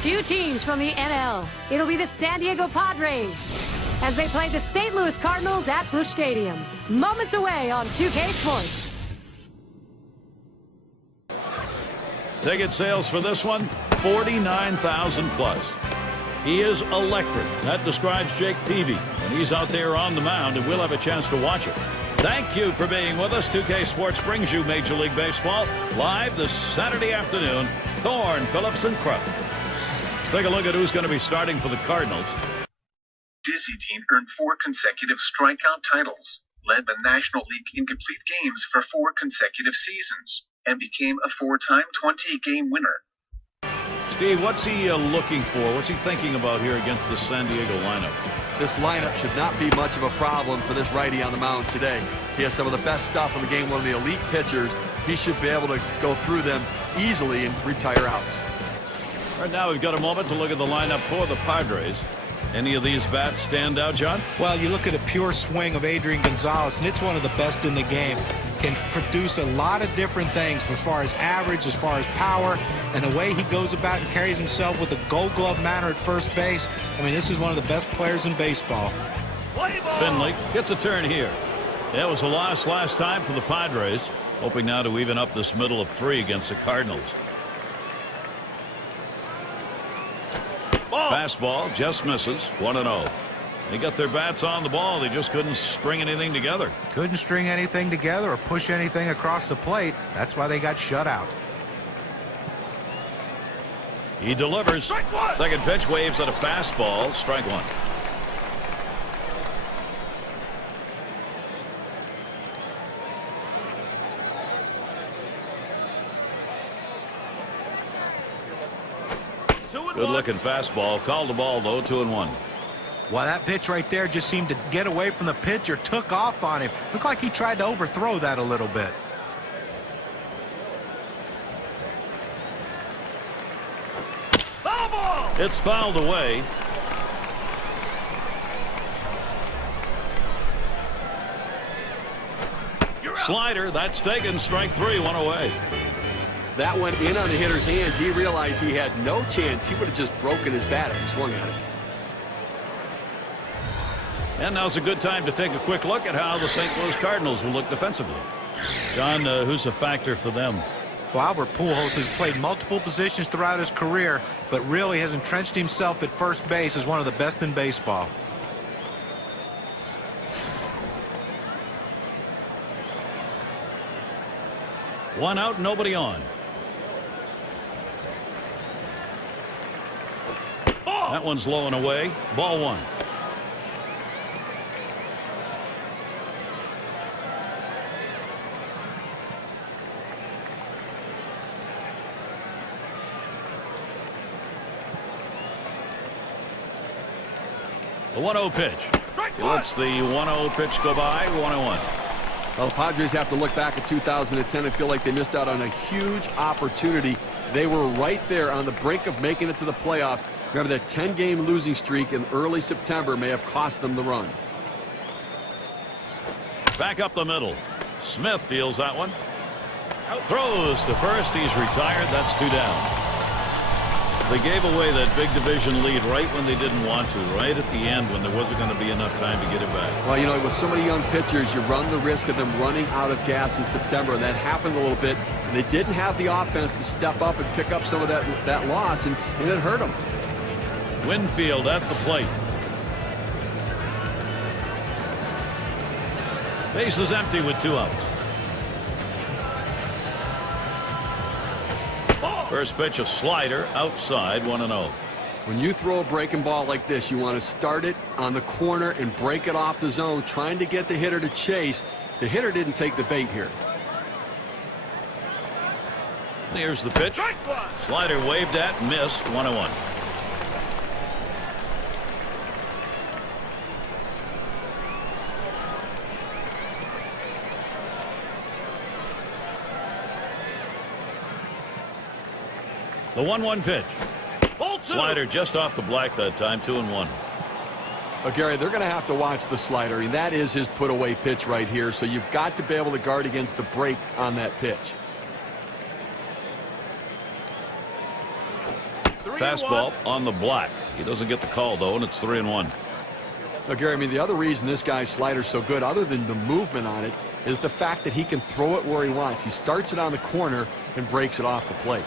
Two teams from the NL. It'll be the San Diego Padres as they play the St. Louis Cardinals at Busch Stadium. Moments away on 2K Sports. Ticket sales for this one, 49,000 plus. He is electric. That describes Jake Peavy. And he's out there on the mound, and we'll have a chance to watch it. Thank you for being with us. 2K Sports brings you Major League Baseball live this Saturday afternoon. Thorne, Phillips, and Krupp. Take a look at who's going to be starting for the Cardinals. Dizzy Dean earned 4 consecutive strikeout titles, led the National League in complete games for 4 consecutive seasons, and became a 4-time 28-game winner. Steve, what's he looking for? What's he thinking about here against the San Diego lineup? This lineup should not be much of a problem for this righty on the mound today. He has some of the best stuff in the game, one of the elite pitchers. He should be able to go through them easily and retire outs. Right now we've got a moment to look at the lineup for the Padres. Any of these bats stand out, John? Well, you look at a pure swing of Adrian Gonzalez, and it's one of the best in the game. Can produce a lot of different things as far as average, as far as power, and the way he goes about and carries himself with a gold glove manner at first base. I mean, this is one of the best players in baseball. Finley gets a turn here. That was a loss last time for the Padres. Hoping now to even up this middle of 3 against the Cardinals. Fastball just misses. 1-0. They got their bats on the ball. They just couldn't string anything together. Couldn't string anything together or push anything across the plate. That's why they got shut out. He delivers. Second pitch, waves at a fastball. Strike 1. Good looking fastball. Called the ball though. 2-1. Well, that pitch right there just seemed to get away from the pitcher, took off on him. Looked like he tried to overthrow that a little bit. Foul ball! It's fouled away. Slider, that's taken. Strike 3, 1 away. That went in on the hitter's hands. He realized he had no chance. He would have just broken his bat if he swung at it. And now's a good time to take a quick look at how the St. Louis Cardinals will look defensively. John, who's a factor for them? Well, Albert Pujols has played multiple positions throughout his career, but really has entrenched himself at first base as one of the best in baseball. One out, nobody on. That one's low and away. Ball 1. The 1-0 pitch. He lets the 1-0 pitch go by. 1-1. Well, the Padres have to look back at 2010 and feel like they missed out on a huge opportunity. They were right there on the brink of making it to the playoffs. Remember, that 10-game losing streak in early September may have cost them the run. Back up the middle. Smith feels that one. Throws to first. He's retired. That's 2 down. They gave away that big division lead right when they didn't want to, right at the end when there wasn't going to be enough time to get it back. Well, you know, with so many young pitchers, you run the risk of them running out of gas in September, and that happened a little bit. And they didn't have the offense to step up and pick up some of that loss, and it hurt them. Winfield at the plate. Base is empty with 2 outs. First pitch, a slider outside. 1-0. When you throw a breaking ball like this, you want to start it on the corner and break it off the zone, trying to get the hitter to chase. The hitter didn't take the bait here. Here's the pitch. Slider waved at, missed. 1-1. The 1-1 pitch. Slider just off the black that time. 2-1. Well, Gary, they're going to have to watch the slider, and that is his put-away pitch right here. So you've got to be able to guard against the break on that pitch. Fastball on the block. He doesn't get the call, though, and it's 3-1. Now, Gary, I mean, the other reason this guy's slider's so good, other than the movement on it, is the fact that he can throw it where he wants. He starts it on the corner and breaks it off the plate.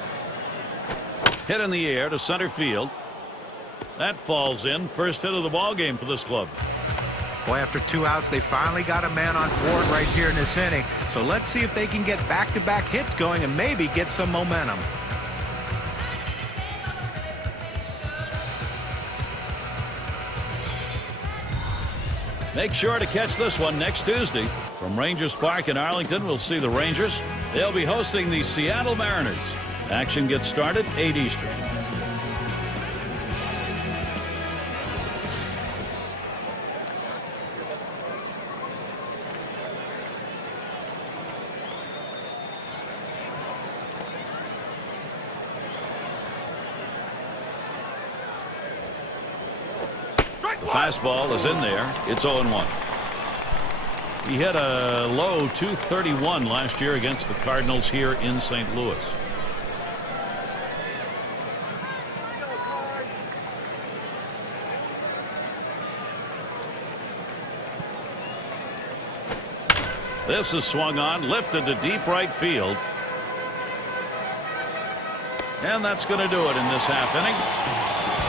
Hit in the air to center field. That falls in. First hit of the ball game for this club. Boy, after 2 outs, they finally got a man on board right here in this inning. So let's see if they can get back-to-back hits going and maybe get some momentum. Make sure to catch this one next Tuesday. From Rangers Park in Arlington, we'll see the Rangers. They'll be hosting the Seattle Mariners. Action gets started 8 Eastern. The fastball is in there. It's 0-1. He hit a low 231 last year against the Cardinals here in St. Louis. This is swung on, lifted to deep right field. And that's going to do it in this half inning.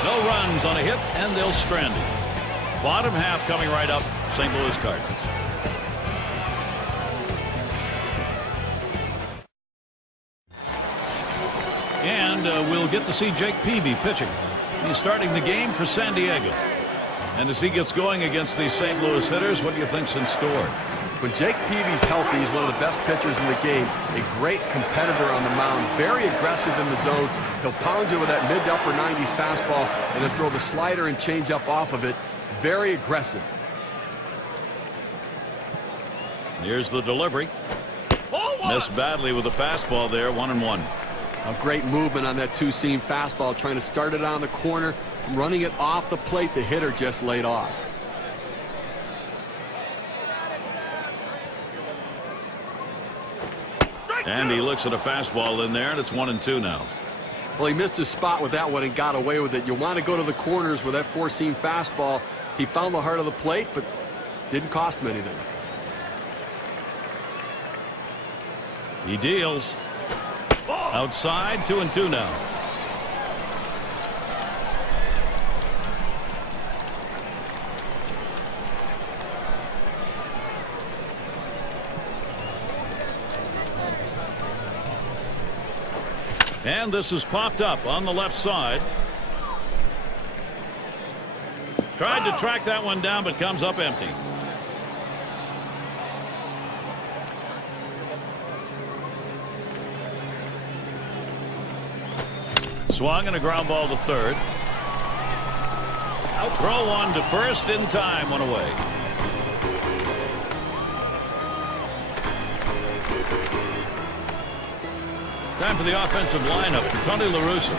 No runs on a hit, and they'll strand him. Bottom half coming right up, St. Louis Cardinals. And we'll get to see Jake Peavy pitching. He's starting the game for San Diego. And as he gets going against these St. Louis hitters, what do you think's in store? When Jake Peavy's healthy, he's one of the best pitchers in the game. A great competitor on the mound, very aggressive in the zone. He'll pound you with that mid to upper 90s fastball and then throw the slider and changeup off of it. Very aggressive. Here's the delivery. Missed badly with the fastball there, 1-1. A great movement on that two-seam fastball, trying to start it on the corner. From running it off the plate, the hitter just laid off. And he looks at a fastball in there, and it's 1-2 now. Well, he missed his spot with that one and got away with it. You want to go to the corners with that four-seam fastball. He found the heart of the plate, but didn't cost him anything. He deals. Outside, 2-2 now. And this is popped up on the left side. Tried to track that one down, but comes up empty. Swung and a ground ball to third. Throw one to first in time, one away. Time for the offensive lineup for Tony La Russa.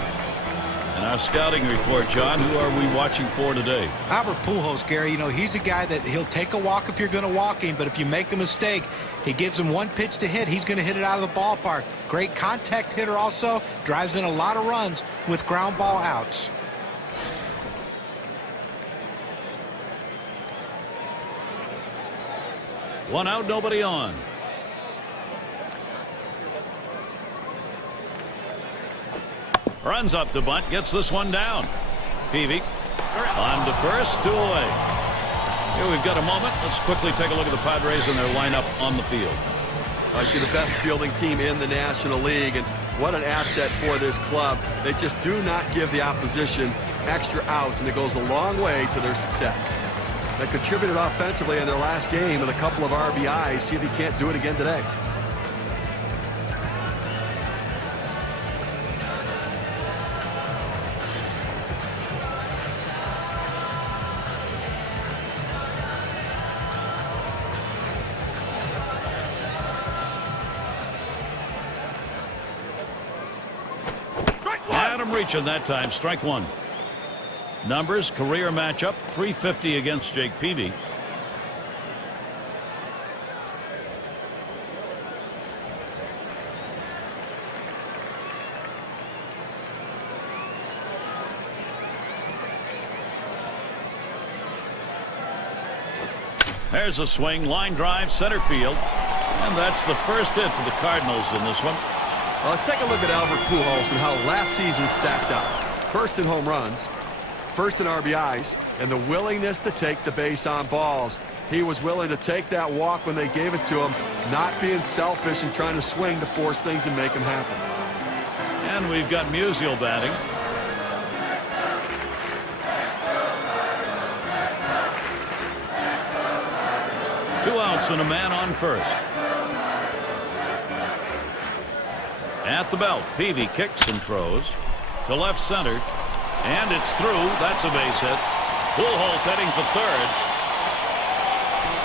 And our scouting report, John, who are we watching for today? Albert Pujols, Gary. You know, he's a guy that he'll take a walk if you're going to walk him, but if you make a mistake, he gives him one pitch to hit. He's going to hit it out of the ballpark. Great contact hitter also. Drives in a lot of runs with ground ball outs. One out, nobody on. Runs up to bunt, gets this one down. Peavy on to first, 2 away. Here we've got a moment. Let's quickly take a look at the Padres and their lineup on the field. I see the best fielding team in the National League, and what an asset for this club. They just do not give the opposition extra outs, and it goes a long way to their success. They contributed offensively in their last game with a couple of RBIs. See if he can't do it again today. Reaching that time, strike one. Numbers, career matchup, .350 against Jake Peavy. There's a swing, line drive, center field. And that's the first hit for the Cardinals in this one. Well, let's take a look at Albert Pujols and how last season stacked up. First in home runs, first in RBIs, and the willingness to take the base on balls. He was willing to take that walk when they gave it to him, not being selfish and trying to swing to force things and make them happen. And we've got Musial batting. Two outs and a man on first. At the belt, Peavy kicks and throws to left center, and it's through. That's a base hit. Pujols heading for third.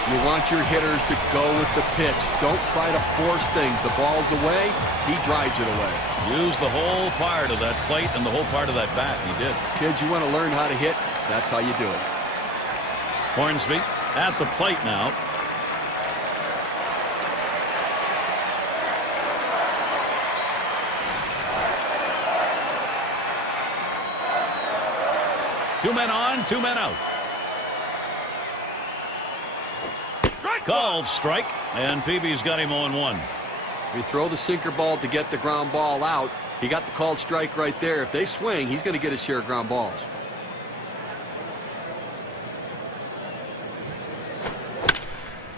You want your hitters to go with the pitch. Don't try to force things. The ball's away, he drives it away. Use the whole part of that plate and the whole part of that bat. He did. Kids, you want to learn how to hit, that's how you do it. Hornsby at the plate now. Two men on, two men out. Called strike, and Peavy's got him 0-1. You throw the sinker ball to get the ground ball out. He got the called strike right there. If they swing, he's going to get his share of ground balls.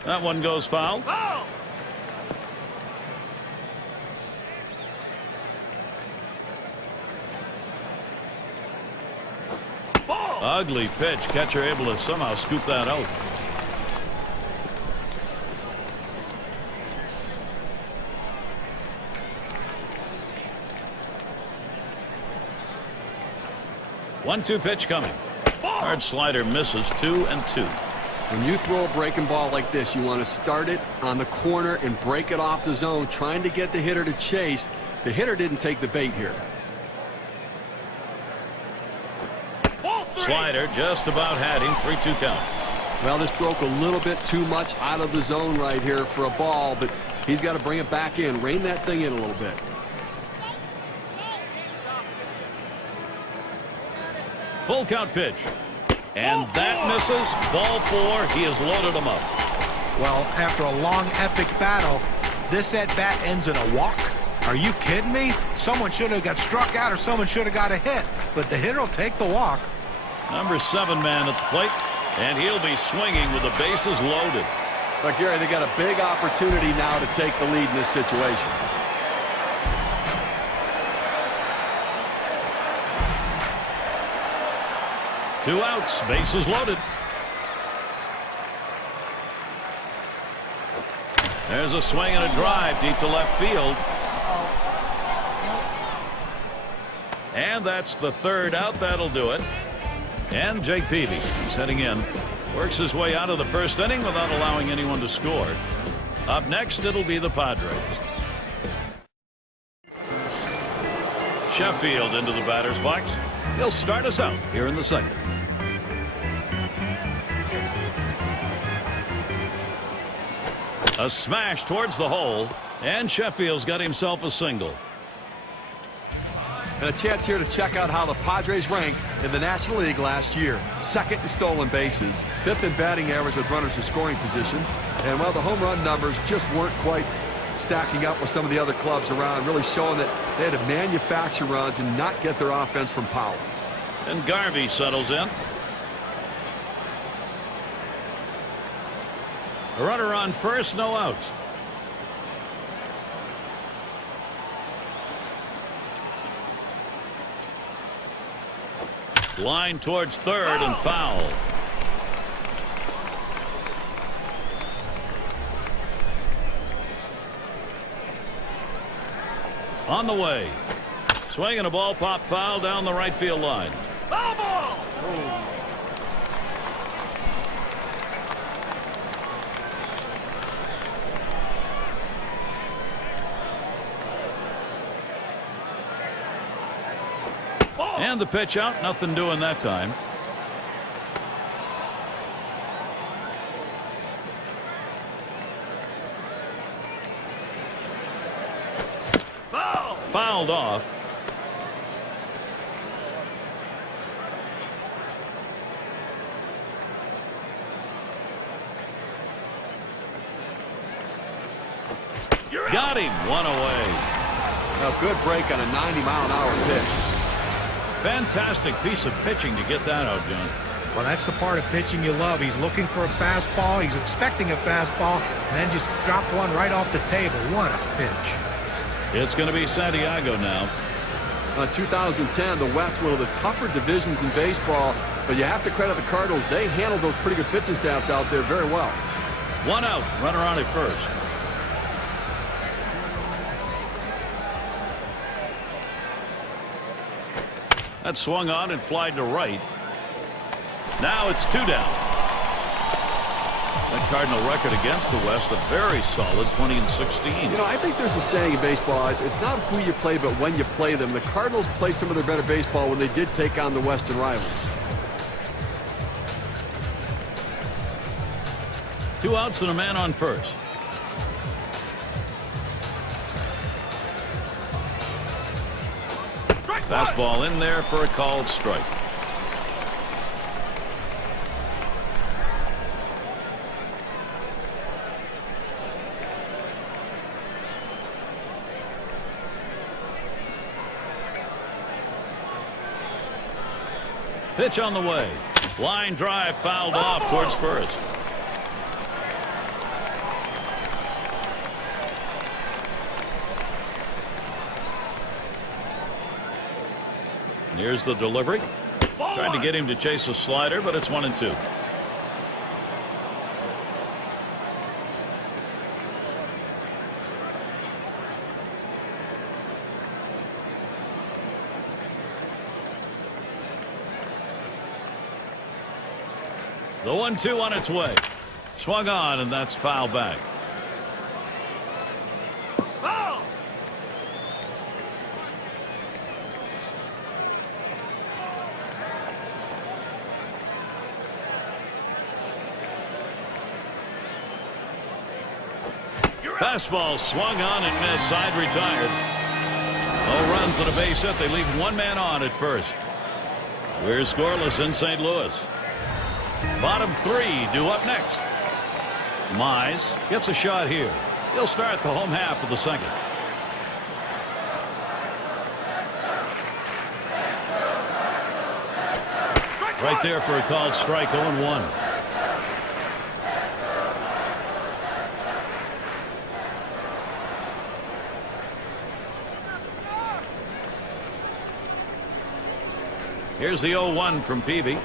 That one goes foul. Ugly pitch. Catcher able to somehow scoop that out. One-two pitch coming. Hard slider misses. 2-2. When you throw a breaking ball like this, you want to start it on the corner and break it off the zone, trying to get the hitter to chase. The hitter didn't take the bait here. Slider just about had him. 3-2 count. Well, this broke a little bit too much out of the zone right here for a ball, but he's got to bring it back in, rein that thing in a little bit. Full count pitch. And that misses. Ball 4. He has loaded him up. Well, after a long, epic battle, this at-bat ends in a walk. Are you kidding me? Someone should have got struck out or someone should have got a hit. But the hitter will take the walk. Number 7 man at the plate. And he'll be swinging with the bases loaded. But Gary, they got a big opportunity now to take the lead in this situation. Two outs, bases loaded. There's a swing and a drive deep to left field. And that's the third out. That'll do it. And Jake Peavy is heading in. Works his way out of the first inning without allowing anyone to score. Up next, it'll be the Padres. Sheffield into the batter's box. He'll start us out here in the second. A smash towards the hole, and Sheffield's got himself a single. And a chance here to check out how the Padres ranked in the National League last year. Second in stolen bases, 5th in batting average with runners in scoring position. And while the home run numbers just weren't quite stacking up with some of the other clubs around, really showing that they had to manufacture runs and not get their offense from power. And Garvey settles in. A runner on first, no outs. Line towards third and foul. On the way. Swinging a ball, pop foul down the right field line. Foul ball! Oh. And the pitch out, nothing doing that time. Fouled off. Got him. One away. A good break on a 90-mile-an-hour pitch. Fantastic piece of pitching to get that out, John. Well, that's the part of pitching you love. He's looking for a fastball. He's expecting a fastball, and then just dropped one right off the table. What a pitch. It's going to be Santiago now. 2010, the West, one of the tougher divisions in baseball, but you have to credit the Cardinals. They handled those pretty good pitching staffs out there very well. One out. Runner on at first. That swung on and flied to right. Now it's 2 down. That Cardinal record against the West, a very solid 20-16. You know, I think there's a saying in baseball, it's not who you play, but when you play them. The Cardinals played some of their better baseball when they did take on the Western rivals. 2 outs and a man on first. Fastball in there for a called strike. Pitch on the way. Line drive fouled off towards first. Here's the delivery. Trying to get him to chase a slider, but it's 1-2. The 1-2 on its way. Swung on, and that's foul back. Fastball swung on and missed. Side retired. No runs and a base hit. They leave one man on at first. We're scoreless in St. Louis. Bottom 3 due up next. Mize gets a shot here. He'll start the home half of the second. Right there for a called strike. 0-1. Here's the 0-1 from Peavy.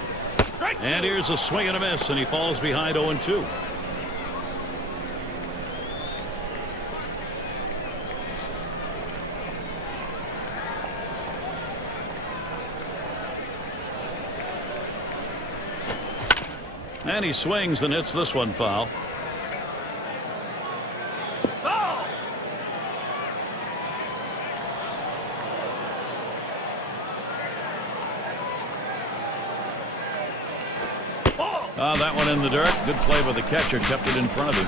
And here's a swing and a miss, and he falls behind 0-2. And he swings and hits this one foul. That one in the dirt. Good play by the catcher. Kept it in front of him.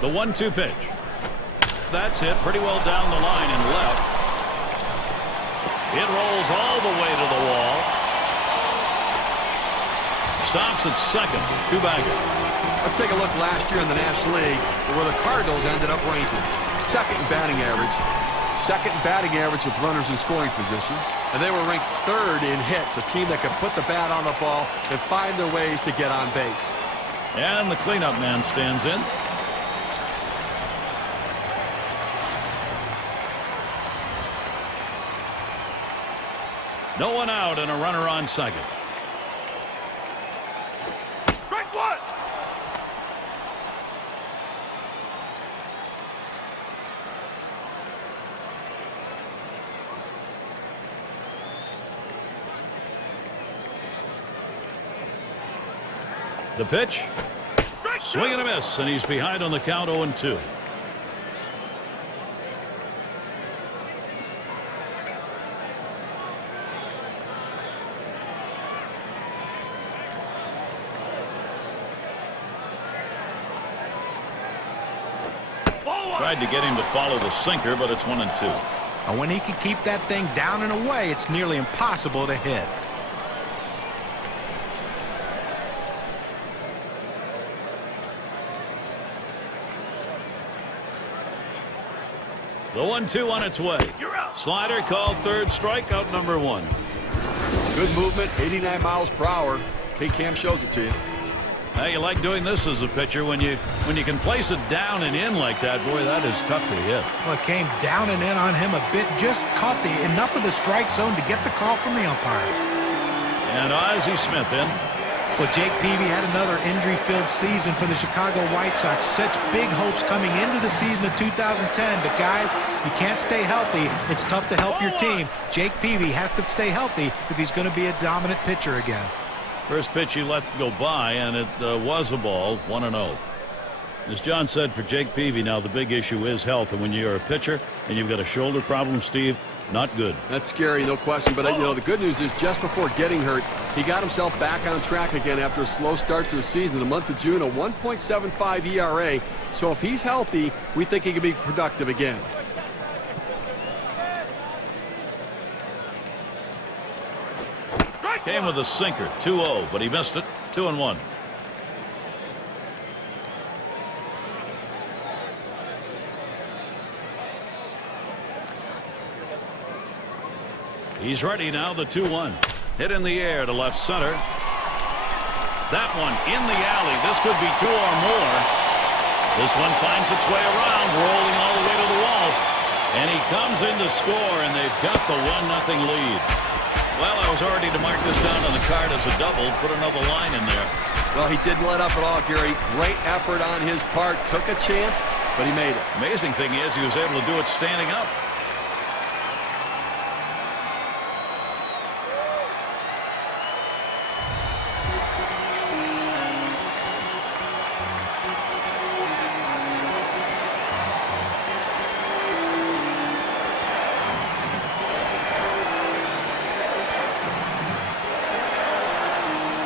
The 1-2 pitch. That's hit pretty well down the line and left. It rolls all the way to the wall. Stops at second. 2-bagger. Let's take a look last year in the National League where the Cardinals ended up ranking second in batting average, second in batting average with runners in scoring position, and they were ranked third in hits, a team that could put the bat on the ball and find their ways to get on base. And the cleanup man stands in. No one out and a runner on second. Strike 1. The pitch. Swing and a miss, and he's behind on the count. 0-2. Tried to get him to follow the sinker, but it's 1-2. And when he can keep that thing down and away, it's nearly impossible to hit. The 1-2 on its way. Slider called third, strikeout number 1. Good movement, 89 miles per hour. K-Cam shows it to you. Now you like doing this as a pitcher when you can place it down and in like that. Boy, that is tough to hit. Well, it came down and in on him a bit. Just caught enough of the strike zone to get the call from the umpire. And Ozzie Smith in. Well, Jake Peavy had another injury-filled season for the Chicago White Sox. Such big hopes coming into the season of 2010. But, guys, you can't stay healthy. It's tough to help your team. Jake Peavy has to stay healthy if he's going to be a dominant pitcher again. First pitch he let go by, and it was a ball, 1-0. As John said, for Jake Peavy, now the big issue is health. And when you're a pitcher and you've got a shoulder problem, Steve, not good. That's scary, no question. But, you know, the good news is just before getting hurt, he got himself back on track again after a slow start to the season. The month of June, a 1.75 ERA. So if he's healthy, we think he can be productive again. Came with a sinker, 2-0, but he missed it, 2-1. He's ready now, the 2-1. Hit in the air to left center. That one in the alley. This could be 2 or more. This one finds its way around, rolling all the way to the wall. And he comes in to score, and they've got the 1-0 lead. Well, I was already to mark this down on the card as a double. Put another line in there. Well, he didn't let up at all, Gary. Great effort on his part. Took a chance, but he made it. Amazing thing is he was able to do it standing up.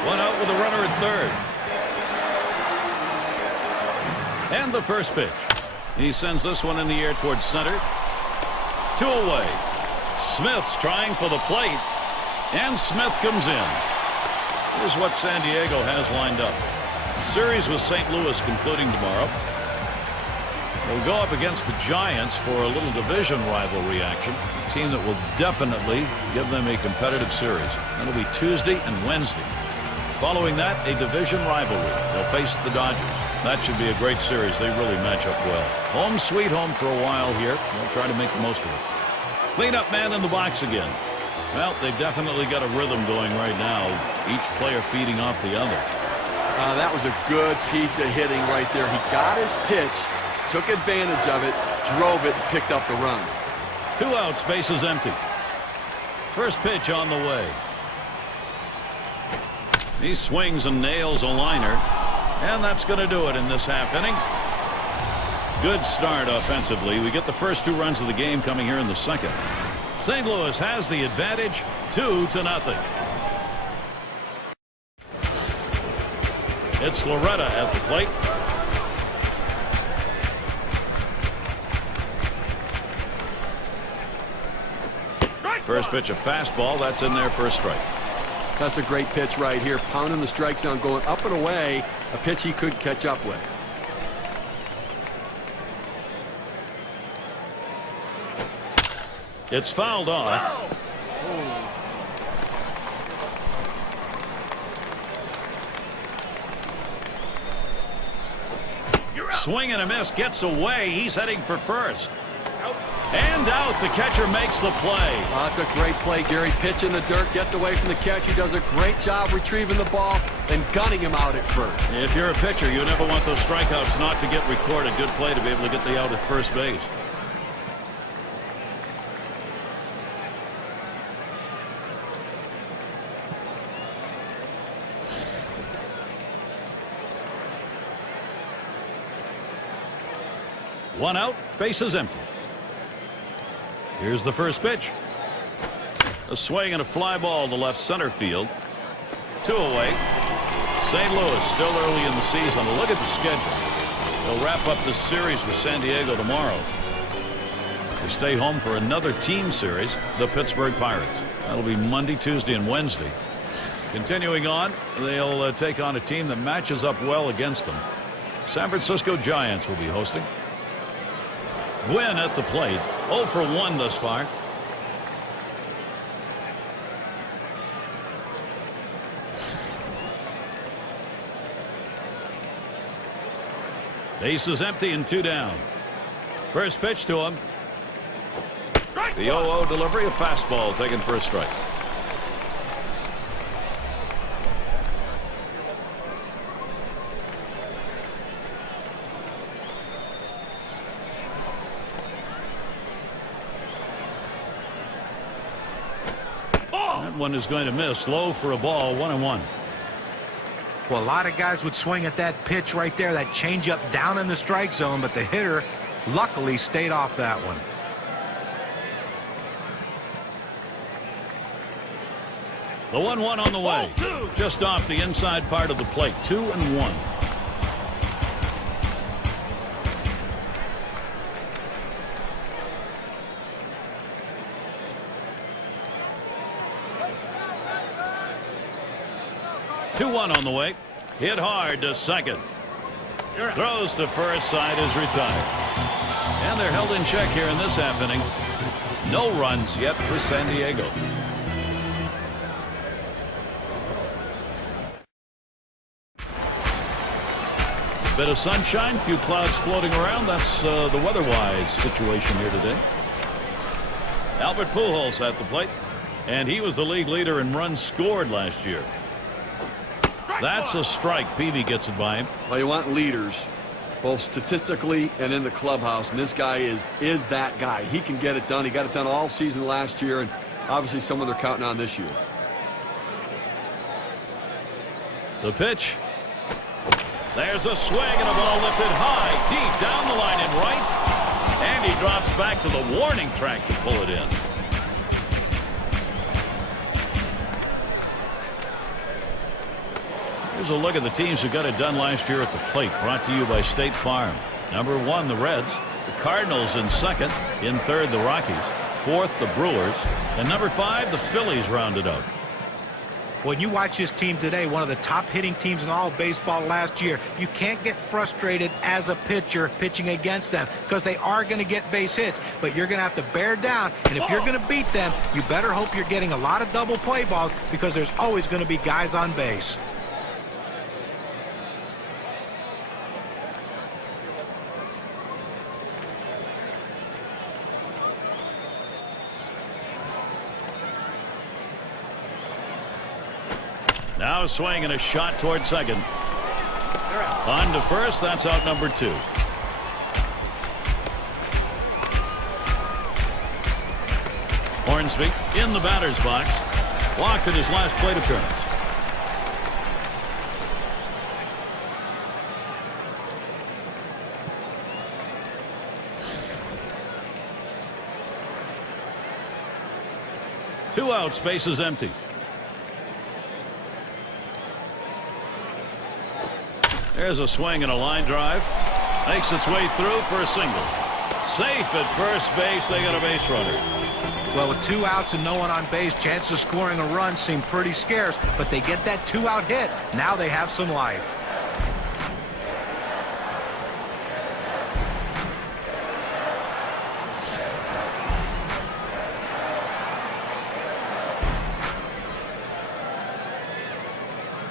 One out with a runner at third. And the first pitch. He sends this one in the air towards center. 2 away. Smith's trying for the plate. And Smith comes in. Here's what San Diego has lined up. Series with St. Louis concluding tomorrow. They'll go up against the Giants for a little division rivalry action. A team that will definitely give them a competitive series. That'll be Tuesday and Wednesday. Following that, a division rivalry. They'll face the Dodgers. That should be a great series. They really match up well. Home sweet home for a while here. They'll try to make the most of it. Cleanup man in the box again. Well, they've definitely got a rhythm going right now. Each player feeding off the other. That was a good piece of hitting right there. He got his pitch, took advantage of it, drove it, and picked up the run. 2 outs, bases empty. First pitch on the way. He swings and nails a liner. And that's going to do it in this half inning. Good start offensively. We get the first 2 runs of the game coming here in the second. St. Louis has the advantage, 2-0. It's Loretta at the plate. First pitch, a fastball. That's in there for a strike. That's a great pitch right here. Pounding the strike zone, going up and away. A pitch he could catch up with. It's fouled off. Swing and a miss, gets away. He's heading for first. And out. The catcher makes the play. That's a great play, Gary. Pitch in the dirt, gets away from the catcher, does a great job retrieving the ball and gunning him out at first. If you're a pitcher, you never want those strikeouts not to get recorded. Good play to be able to get the out at first base. One out, bases empty. Here's the first pitch. A swing and a fly ball to left center field. 2 away. St. Louis still early in the season. Look at the schedule. They'll wrap up this series with San Diego tomorrow. to stay home for another team series, the Pittsburgh Pirates. That'll be Monday, Tuesday, and Wednesday. Continuing on, they'll take on a team that matches up well against them. San Francisco Giants will be hosting. Gwynn at the plate. 0 for 1 thus far. Base is empty and 2 down. First pitch to him. The 0-0 delivery, a fastball taken for a strike. That one is going to miss. Low for a ball. 1-1. Well, a lot of guys would swing at that pitch right there, that changeup down in the strike zone, but the hitter luckily stayed off that one. The 1-1 on the way. Just off the inside part of the plate. 2-1. On the way. Hit hard to second. Throws to first. Side is retired. And they're held in check here in this half inning. No runs yet for San Diego. Bit of sunshine, few clouds floating around. That's the weather-wise situation here today. Albert Pujols at the plate, and he was the league leader in runs scored last year. That's a strike. Peavy gets it by him. Well, you want leaders, both statistically and in the clubhouse, and this guy is that guy. He can get it done. He got it done all season last year, and obviously someone they're counting on this year. The pitch. There's a swing and a ball lifted high, deep down the line and right, and he drops back to the warning track to pull it in. Here's a look at the teams who got it done last year at the plate, brought to you by State Farm. Number 1, the Reds. The Cardinals in second. In third, the Rockies. Fourth, the Brewers. And number 5, the Phillies rounded out. When you watch this team today, one of the top hitting teams in all of baseball last year, you can't get frustrated as a pitcher pitching against them because they are going to get base hits, but you're going to have to bear down, and if you're going to beat them, you better hope you're getting a lot of double play balls because there's always going to be guys on base. Now a swing and a shot toward second. On to first. That's out number 2. Hornsby in the batter's box. Walked in his last plate appearance. Two out. Space is empty. There's a swing and a line drive. Makes its way through for a single. Safe at first base. They got a base runner. Well, with 2 outs and no one on base, chances of scoring a run seem pretty scarce, but they get that 2-out hit. Now they have some life.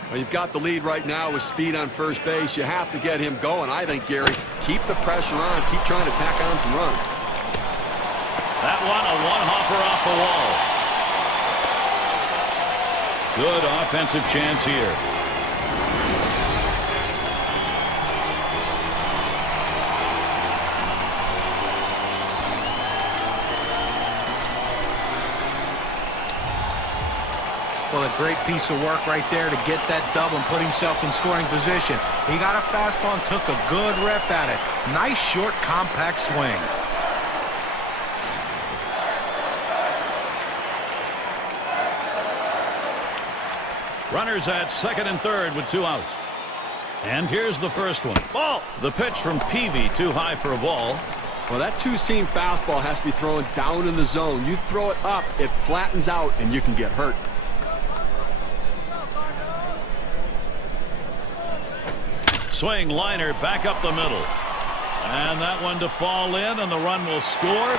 Well, you've got the lead right now with speed on first base. You have to get him going. I think, Gary, keep the pressure on. Keep trying to tack on some runs. That one, a one-hopper off the wall. Good offensive chance here. Well, a great piece of work right there to get that double and put himself in scoring position. He got a fastball and took a good rep at it. Nice, short, compact swing. Runners at second and third with 2 outs. And here's the first one. Ball. The pitch from Peavy, too high for a ball. Well, that two-seam fastball has to be thrown down in the zone. You throw it up, it flattens out, and you can get hurt. Swing liner back up the middle. And that one to fall in, and the run will score.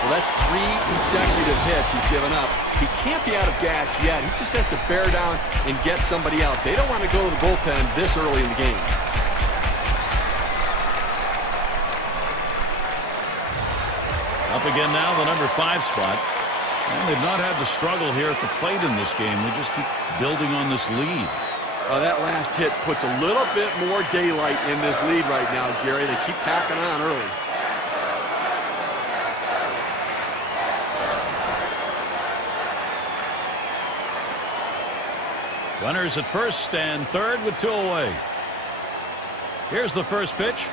Well, that's 3 consecutive hits he's given up. He can't be out of gas yet. He just has to bear down and get somebody out. They don't want to go to the bullpen this early in the game. Up again now, the number 5 spot. And they've not had to struggle here at the plate in this game. They just keep building on this lead. That last hit puts a little bit more daylight in this lead right now, Gary. They keep tacking on early. Runners at first and third with 2 away. Here's the first pitch.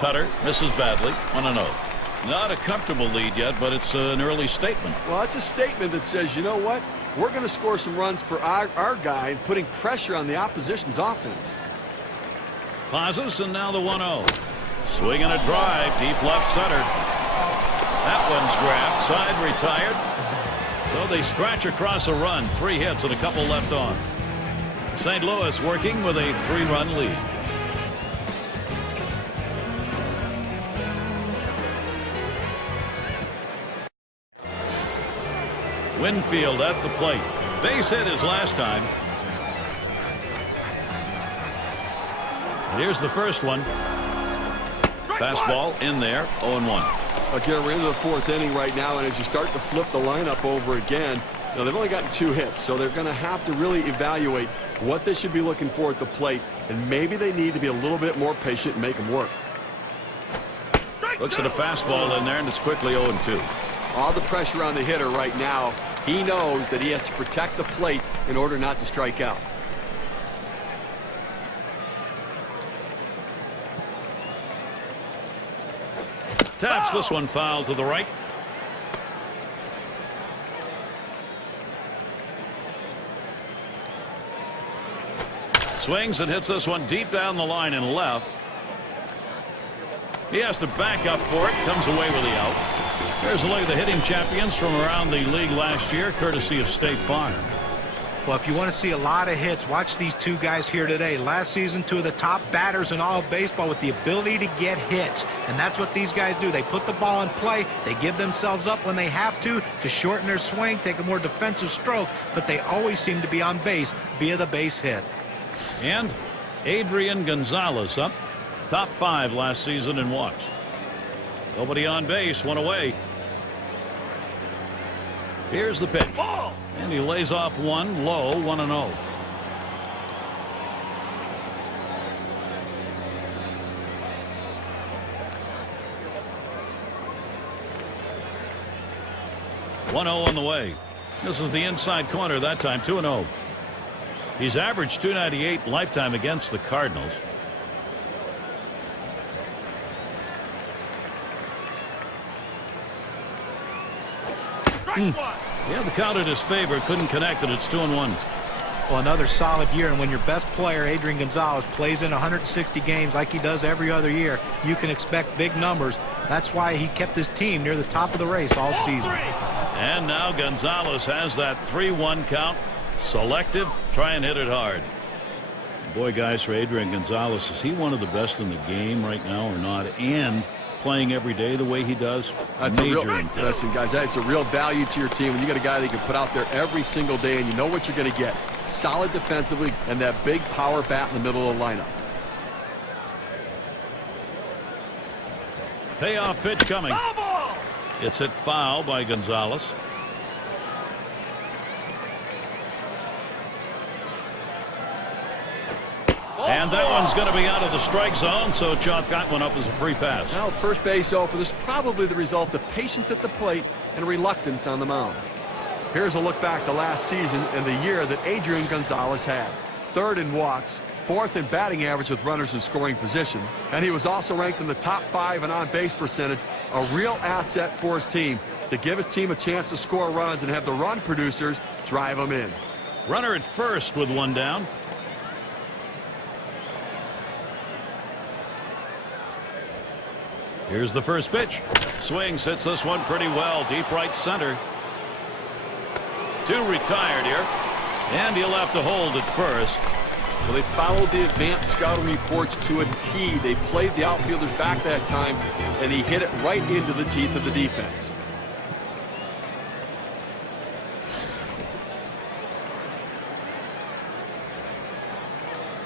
Cutter misses badly. 1-0. Not a comfortable lead yet, but it's an early statement. Well, it's a statement that says, you know what? We're going to score some runs for our guy and putting pressure on the opposition's offense. Pauses, and now the 1-0. Swing and a drive, deep left center. That one's grabbed, side retired. So they scratch across a run. 3 hits and a couple left on. St. Louis working with a 3-run lead. Winfield at the plate. Base hit his last time. And here's the first one. Fastball in there, 0-1. Again, we're into the 4th inning right now, and as you start to flip the lineup over again, now they've only gotten 2 hits, so they're going to have to really evaluate what they should be looking for at the plate, and maybe they need to be a little bit more patient and make them work. Looks at a fastball in there, and it's quickly 0-2. All the pressure on the hitter right now. He knows that he has to protect the plate in order not to strike out. Taps this one foul to the right. Swings and hits this one deep down the line and left. He has to back up for it. Comes away with the out. There's a look at the hitting champions from around the league last year, courtesy of State Farm. Well, if you want to see a lot of hits, watch these 2 guys here today. Last season, 2 of the top batters in all of baseball with the ability to get hits. And that's what these guys do. They put the ball in play. They give themselves up when they have to shorten their swing, take a more defensive stroke. But they always seem to be on base via the base hit. And Adrian Gonzalez up. Top 5 last season in walks. Nobody on base, 1 away. Here's the pitch. And he lays off one low, 1-0. On the way. This is the inside corner that time, 2-0. He's averaged .298 lifetime against the Cardinals. Yeah, the count in his favor, couldn't connect it. It's 2-1. Well, another solid year, and when your best player, Adrian Gonzalez, plays in 160 games like he does every other year, you can expect big numbers. That's why he kept his team near the top of the race all season. And now Gonzalez has that 3-1 count. Selective, try and hit it hard. Boy, guys, for Adrian Gonzalez, is he one of the best in the game right now or not? And playing every day the way he does, that's listen, guys, that's a real value to your team when you got a guy that you can put out there every single day and you know what you're going to get. Solid defensively and that big power bat in the middle of the lineup. Payoff pitch coming. It's hit foul by Gonzalez. And that one's going to be out of the strike zone, so chalk that one up as a free pass. Now, first base open. This is probably the result of patience at the plate and reluctance on the mound. Here's a look back to last season and the year that Adrian Gonzalez had. 3rd in walks, 4th in batting average with runners in scoring position, and he was also ranked in the top 5 in on-base percentage, a real asset for his team to give his team a chance to score runs and have the run producers drive them in. Runner at first with 1 down. Here's the first pitch. Swings, hits this one pretty well. Deep right center. 2 retired here. And he'll have to hold at first. Well, they followed the advanced scouting reports to a T. They played the outfielders back that time, and he hit it right into the teeth of the defense.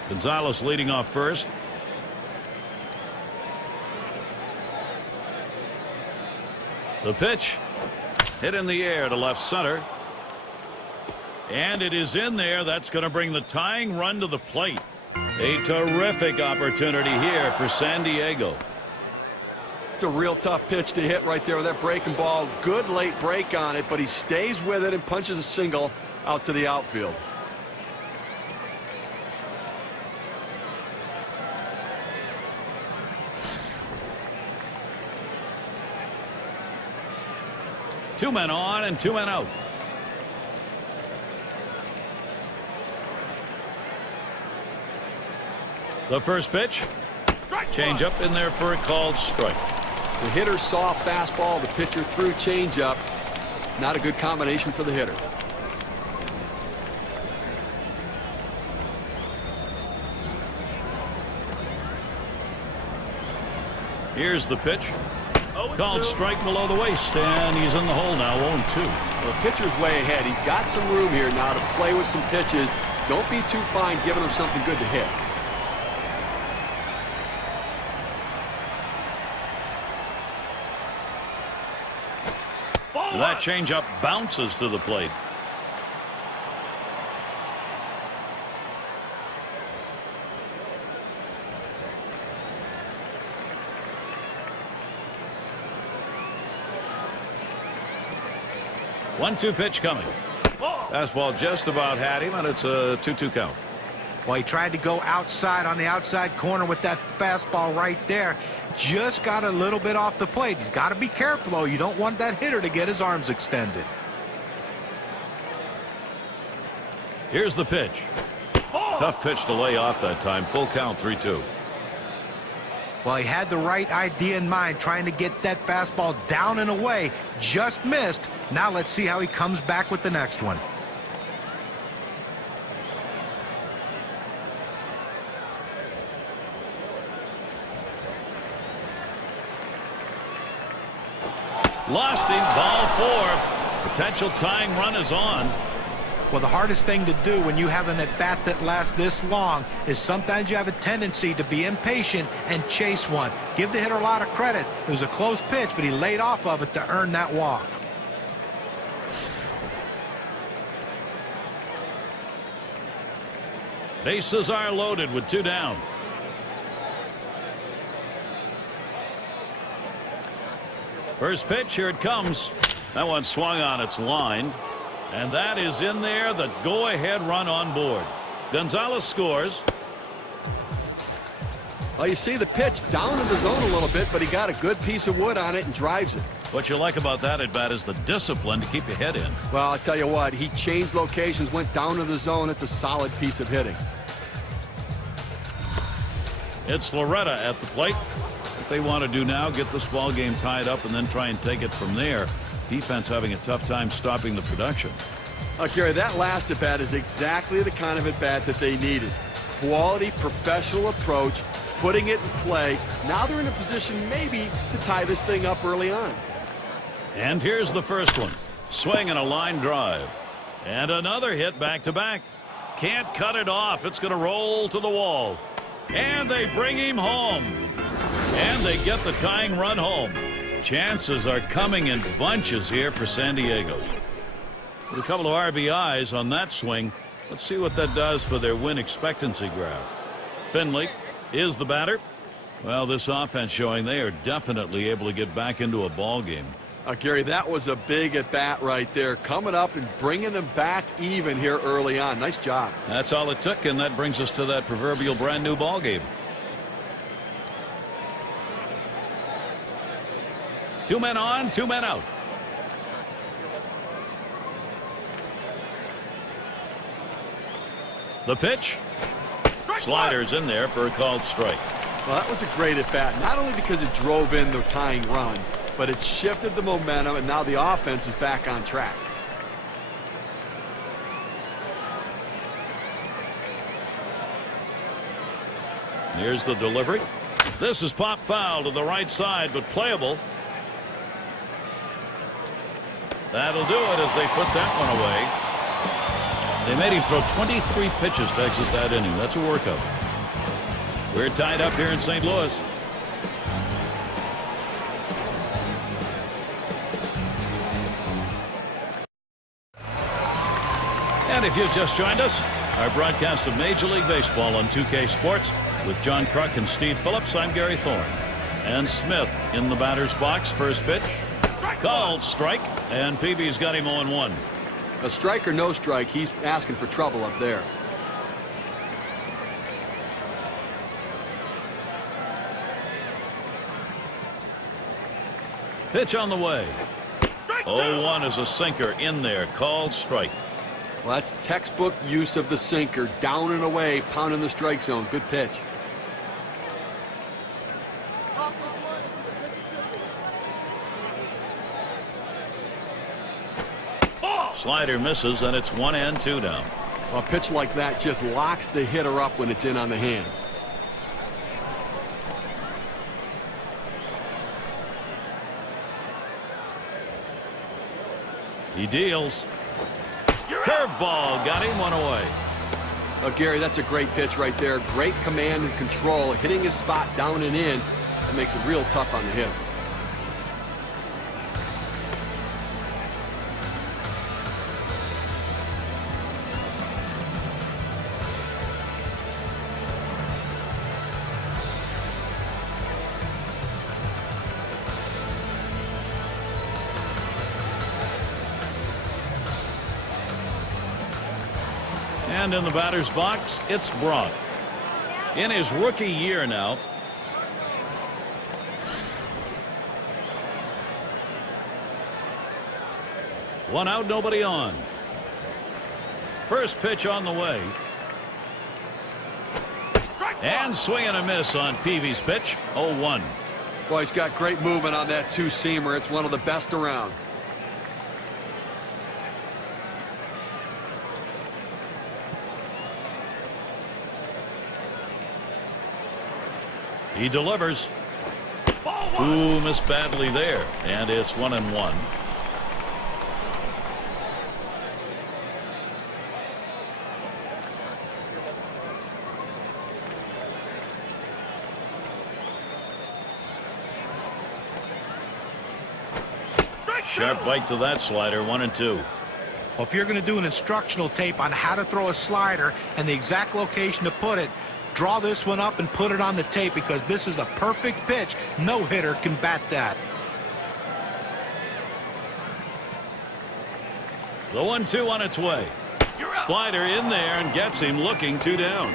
Gonzalez leading off first. The pitch hit in the air to left center. And it is in there. That's going to bring the tying run to the plate. A terrific opportunity here for San Diego. It's a real tough pitch to hit right there with that breaking ball. Good late break on it, but he stays with it and punches a single out to the outfield. Two men on and 2 men out. The first pitch. Change up in there for a called strike. The hitter saw fastball. The pitcher threw changeup. Not a good combination for the hitter. Here's the pitch. Called strike below the waist, and he's in the hole now, 0-2. The pitcher's way ahead. He's got some room here now to play with some pitches. Don't be too fine giving him something good to hit. That changeup bounces to the plate. One-two pitch coming. Fastball just about had him, and it's a 2-2 count. Well, he tried to go outside on the outside corner with that fastball right there. Just got a little bit off the plate. He's got to be careful, though. You don't want that hitter to get his arms extended. Here's the pitch. Tough pitch to lay off that time. Full count, 3-2. Well, he had the right idea in mind, trying to get that fastball down and away. Just missed. Now let's see how he comes back with the next one. Lost him. Ball 4. Potential tying run is on. Well, the hardest thing to do when you have an at-bat that lasts this long is sometimes you have a tendency to be impatient and chase one. Give the hitter a lot of credit. It was a close pitch, but he laid off of it to earn that walk. Bases are loaded with 2 down. First pitch, here it comes. That one swung on, it's lined. And that is in there, the go-ahead run on board. Gonzalez scores. Well, you see the pitch down in the zone a little bit, but he got a good piece of wood on it and drives it. What you like about that at bat is the discipline to keep your head in. Well, I'll tell you what, he changed locations, went down to the zone. It's a solid piece of hitting. It's Loretta at the plate. What they want to do now, get this ball game tied up and then try and take it from there. Defense having a tough time stopping the production. Gary, that last at bat is exactly the kind of at bat that they needed. Quality, professional approach, putting it in play. Now they're in a position maybe to tie this thing up early on. And here's the first one. Swing and a line drive. And another hit back to back. Can't cut it off. It's going to roll to the wall. And they bring him home. And they get the tying run home. Chances are coming in bunches here for San Diego. With a couple of RBIs on that swing, let's see what that does for their win expectancy graph. Finley is the batter. Well, this offense showing they are definitely able to get back into a ball game. Gary, that was a big at bat right there, coming up and bringing them back even here early on. Nice job. That's all it took, and that brings us to that proverbial brand new ball game. 2 men on, 2 men out. The pitch. Sliders in there for a called strike. Well, that was a great at-bat, not only because it drove in the tying run, but it shifted the momentum, and now the offense is back on track. Here's the delivery. This is pop foul to the right side, but playable. That'll do it as they put that one away. They made him throw 23 pitches to exit that inning. That's a workout. We're tied up here in St. Louis. And if you've just joined us, our broadcast of Major League Baseball on 2K Sports with John Kruk and Steve Phillips. I'm Gary Thorne. And Smith in the batter's box. First pitch. Called strike. And Peavy's got him 0-1. A strike or no strike, he's asking for trouble up there. Pitch on the way. 0-1 is a sinker in there. Called strike. Well, that's textbook use of the sinker. Down and away, pounding the strike zone. Good pitch. Slider misses, and it's 1-2 down. A pitch like that just locks the hitter up when it's in on the hands. He deals. Curveball got him one away. Oh, Gary, that's a great pitch right there. Great command and control. Hitting his spot down and in. That makes it real tough on the hitter. And in the batter's box, it's Braun. In his rookie year now. One out, nobody on. First pitch on the way. And swing and a miss on Peavy's pitch. 0-1. Boy, he's got great movement on that two-seamer. It's one of the best around. He delivers. Ooh, missed badly there. And it's 1-1. Sharp bite to that slider. 1-2. Well, if you're going to do an instructional tape on how to throw a slider and the exact location to put it, draw this one up and put it on the tape, because this is a perfect pitch. No hitter can bat that. The 1-2 on its way. Slider in there and gets him looking 2 down.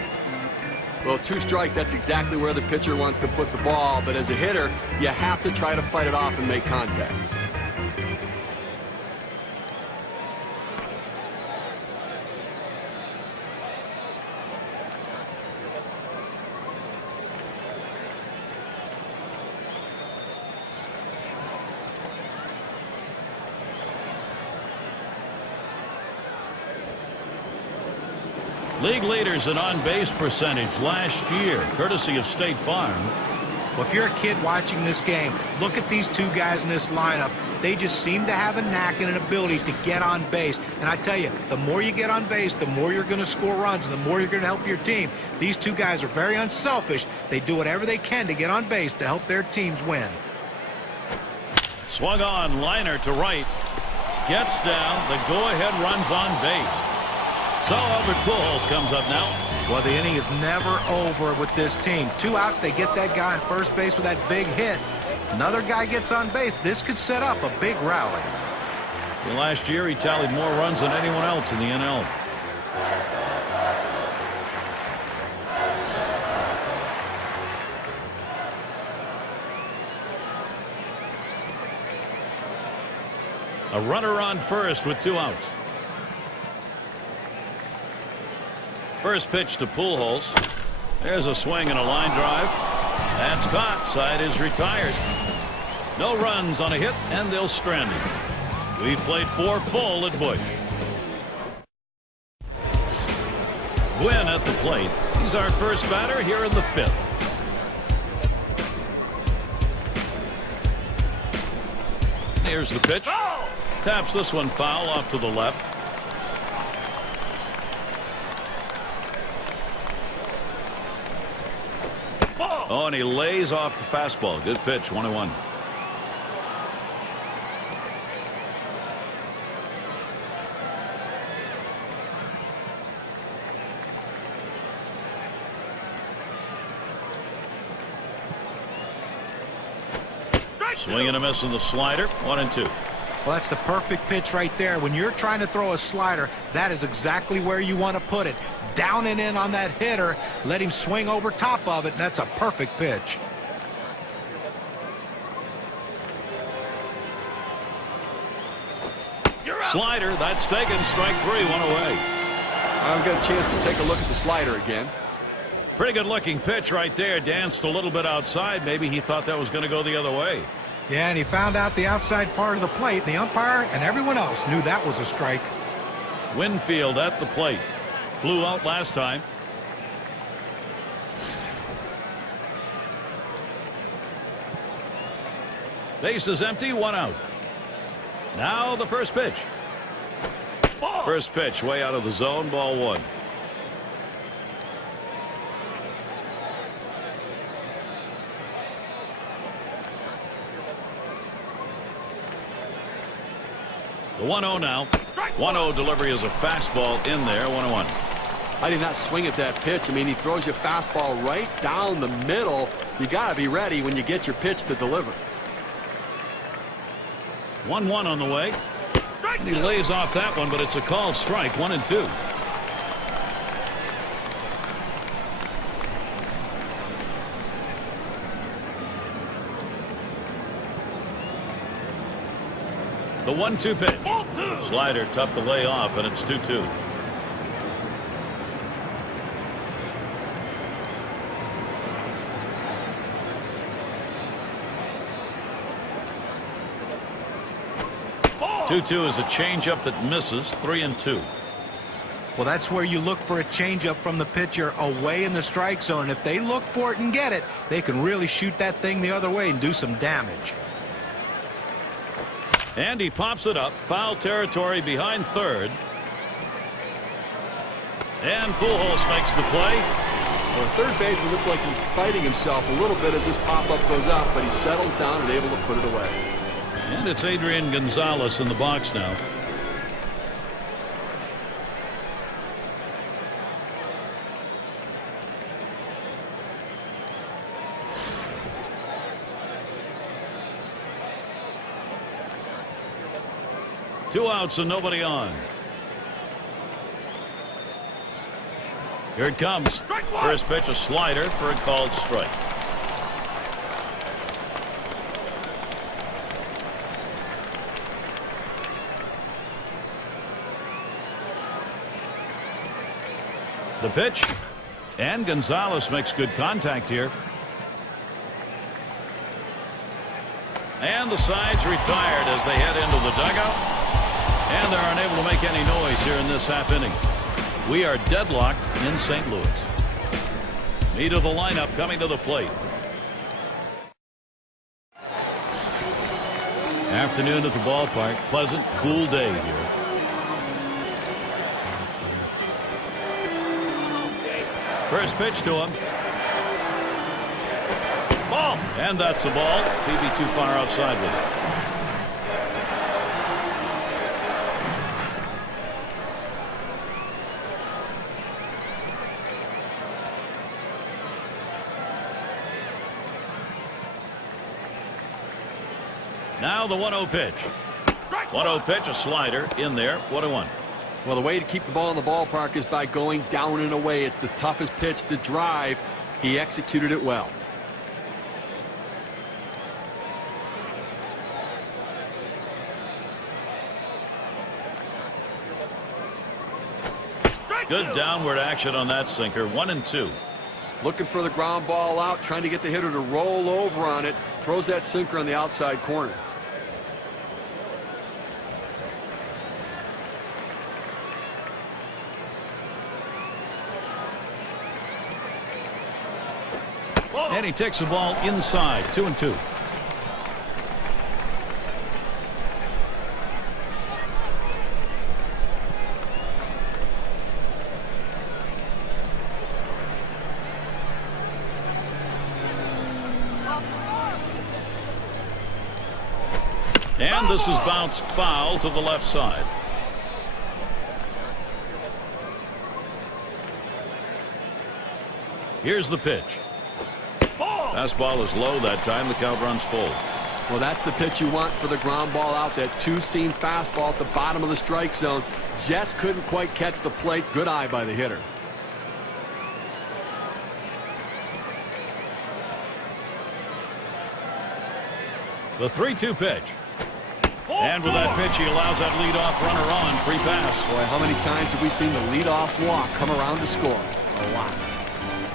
Well, 2 strikes, that's exactly where the pitcher wants to put the ball. But as a hitter, you have to try to fight it off and make contact. League leaders in on-base percentage last year, courtesy of State Farm. Well, if you're a kid watching this game, look at these 2 guys in this lineup. They just seem to have a knack and an ability to get on base. And I tell you, the more you get on base, the more you're going to score runs, and the more you're going to help your team. These 2 guys are very unselfish. They do whatever they can to get on base to help their teams win. Swung on, liner to right. Gets down. The go-ahead runs on base. So Albert Pujols comes up now. Well, the inning is never over with this team. 2 outs, they get that guy on first base with that big hit. Another guy gets on base. This could set up a big rally. Well, last year he tallied more runs than anyone else in the NL. A runner on first with 2 outs. First pitch to Pujols. There's a swing and a line drive. That's caught. Side is retired. No runs on a hit, and they'll strand him. We've played 4 full at Busch. Gwynn at the plate. He's our first batter here in the 5th. Here's the pitch. Taps this one foul off to the left. Oh, and he lays off the fastball. Good pitch. 1-1. Swing and a miss on the slider. 1-2. Well, that's the perfect pitch right there. When you're trying to throw a slider, that is exactly where you want to put it. Down and in on that hitter. Let him swing over top of it, and that's a perfect pitch. Slider, that's taken. Strike 3, 1 away. I've got a chance to take a look at the slider again. Pretty good looking pitch right there. Danced a little bit outside. Maybe he thought that was going to go the other way. Yeah, and he found out the outside part of the plate. The umpire and everyone else knew that was a strike. Winfield at the plate. Flew out last time. Base is empty. 1 out. Now the first pitch. First pitch way out of the zone. Ball 1. The 1-0 now. 1-0 delivery is a fastball in there. 1-1. I did not swing at that pitch. I mean, he throws your fastball right down the middle. You got to be ready when you get your pitch to deliver. 1-1 on the way. And he lays off that one, but it's a called strike. 1-2. The 1-2 pitch. Slider tough to lay off, and it's 2-2. Two is a changeup that misses. 3-2. Well, that's where you look for a changeup from the pitcher away in the strike zone. If they look for it and get it, they can really shoot that thing the other way and do some damage. And he pops it up. Foul territory behind third. And Pujols makes the play. Well, third baseman looks like he's fighting himself a little bit as this pop-up goes up, but he settles down and able to put it away. And it's Adrian Gonzalez in the box now. Two outs and nobody on. Here it comes. First pitch, a slider for a called strike. The pitch, and Gonzalez makes good contact here. And the side's retired as they head into the dugout. And they're unable to make any noise here in this half inning. We are deadlocked in St. Louis. Meat of the lineup coming to the plate. Afternoon at the ballpark. Pleasant, cool day here. First pitch to him. Ball. And that's a ball. Peavy too far outside with it. Now the 1-0 pitch. 1-0 pitch, a slider in there. 1-1. Well, the way to keep the ball in the ballpark is by going down and away. It's the toughest pitch to drive. He executed it well. Good downward action on that sinker. 1-2. Looking for the ground ball out, trying to get the hitter to roll over on it. Throws that sinker on the outside corner. And he takes the ball inside. 2-2. And this is bounced foul to the left side. Here's the pitch. Fastball is low that time. The count runs full. Well, that's the pitch you want for the ground ball out. That two-seam fastball at the bottom of the strike zone. Just couldn't quite catch the plate. Good eye by the hitter. The 3-2 pitch. And with that pitch, he allows that leadoff runner on. Free pass. Boy, how many times have we seen the leadoff walk come around to score? A lot.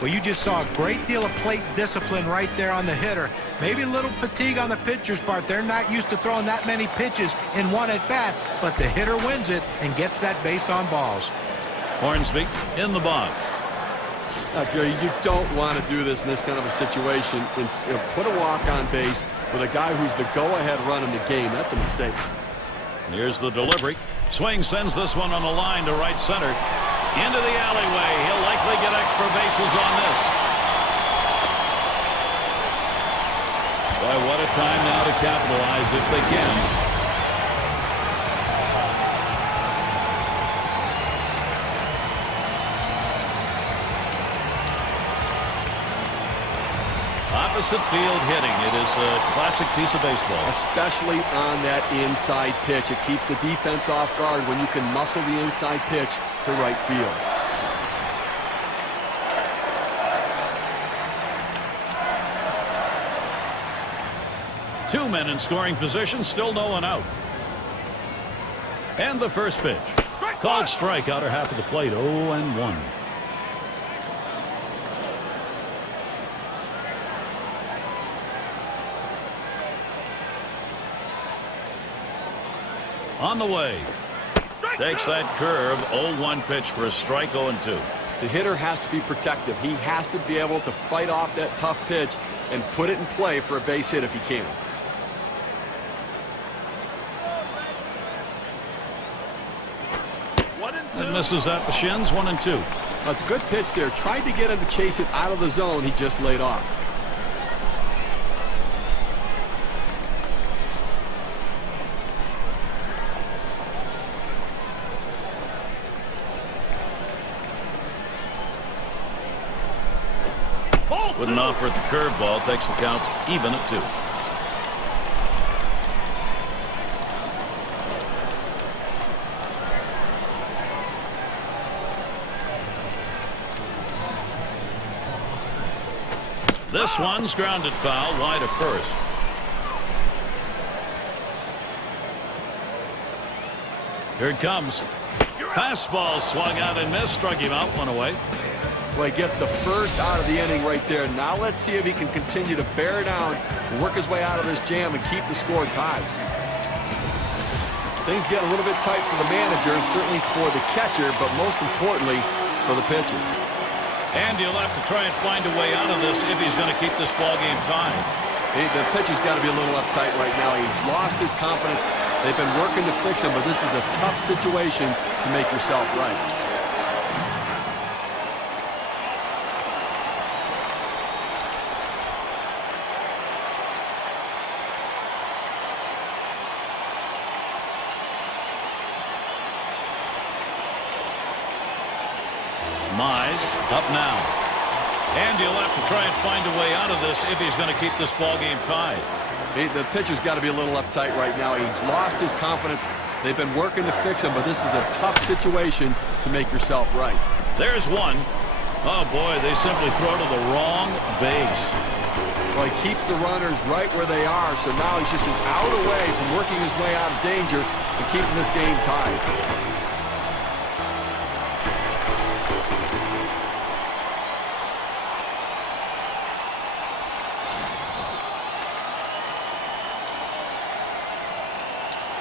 Well, you just saw a great deal of plate discipline right there on the hitter. Maybe a little fatigue on the pitcher's part. They're not used to throwing that many pitches in one at bat, but the hitter wins it and gets that base on balls. Hornsby in the box. Gary, you don't want to do this in this kind of a situation. Put a walk on base with a guy who's the go-ahead run in the game. That's a mistake. Here's the delivery. Swing sends this one on the line to right center. Into the alleyway. He'll likely get extra bases on this. Boy, what a time now to capitalize if they can. Opposite field hitting. It is a classic piece of baseball. Especially on that inside pitch. It keeps the defense off guard when you can muscle the inside pitch to right field. Two men in scoring position, still no one out. And the first pitch. Called strike, outer half of the plate, 0-1. On the way. Takes that curve. 0-1 pitch for a strike. 0-2. The hitter has to be protective. He has to be able to fight off that tough pitch and put it in play for a base hit if he can. And misses at the shins. 1-2. That's a good pitch there. Tried to get him to chase it out of the zone. He just laid off. Wouldn't offer at the curveball. Takes the count even at 2. This one's grounded foul wide of first. Here it comes. Fastball swung out and missed. Struck him out. 1 away. Well, he gets the first out of the inning right there. Now let's see if he can continue to bear down, work his way out of this jam, and keep the score ties. Things get a little bit tight for the manager and certainly for the catcher, but most importantly for the pitcher. And he'll have to try and find a way out of this if he's going to keep this ball game tied. The pitcher's got to be a little uptight right now. He's lost his confidence. They've been working to fix him, but this is a tough situation to make yourself right. Up now. And he'll have to try and find a way out of this if he's going to keep this ball game tied. The pitcher's got to be a little uptight right now. He's lost his confidence. They've been working to fix him, but this is a tough situation to make yourself right. There's one. Oh, boy, they simply throw to the wrong base. Well, he keeps the runners right where they are, so now he's just an out away from working his way out of danger and keeping this game tied.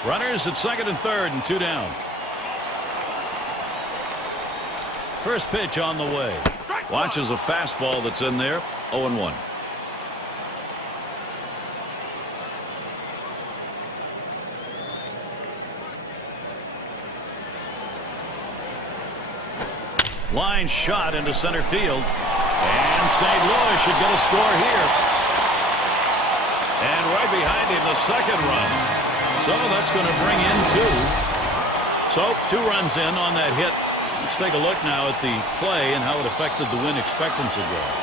Runners at second and third and 2 down. First pitch on the way. Watches a fastball that's in there. 0-1. Line shot into center field. And St. Louis should get a score here. And right behind him, the second run. So that's going to bring in 2. So 2 runs in on that hit. Let's take a look now at the play and how it affected the win expectancy graph.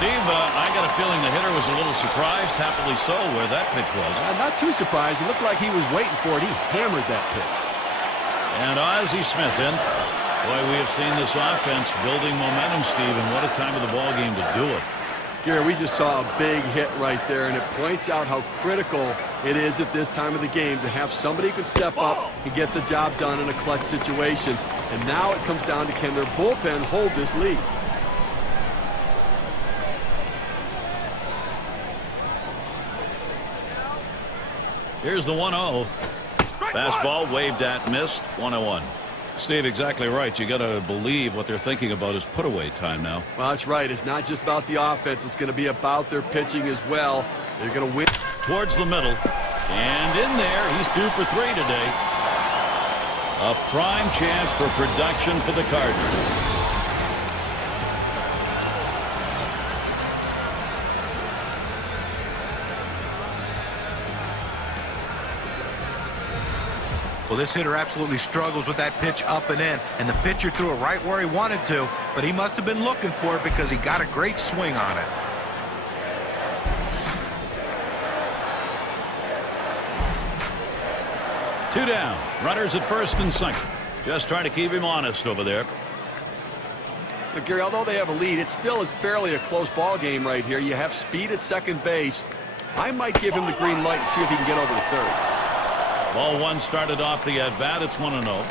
Steve, I got a feeling the hitter was a little surprised, happily so, where that pitch was. Not too surprised. It looked like he was waiting for it. He hammered that pitch. And Ozzie Smith in. Boy, we have seen this offense building momentum, Steve, and what a time of the ball game to do it. Gary, we just saw a big hit right there, and it points out how critical it is at this time of the game to have somebody who can step up and get the job done in a clutch situation. And now it comes down to, can their bullpen hold this lead? Here's the 1-0. Fastball waved at, missed. 1-1. Steve, exactly right. You got to believe what they're thinking about is put away time now. Well, that's right. It's not just about the offense. It's going to be about their pitching as well. They're going to win. Towards the middle. And in there, he's due for 3 today. A prime chance for production for the Cardinals. Well, this hitter absolutely struggles with that pitch up and in, and the pitcher threw it right where he wanted to, but he must have been looking for it because he got a great swing on it. Two down. Runners at first and second. Just trying to keep him honest over there. But Gary, although they have a lead, it still is fairly a close ball game right here. You have speed at second base. I might give him the green light and see if he can get over to third. Ball 1 started off the at-bat. It's 1-0. Well,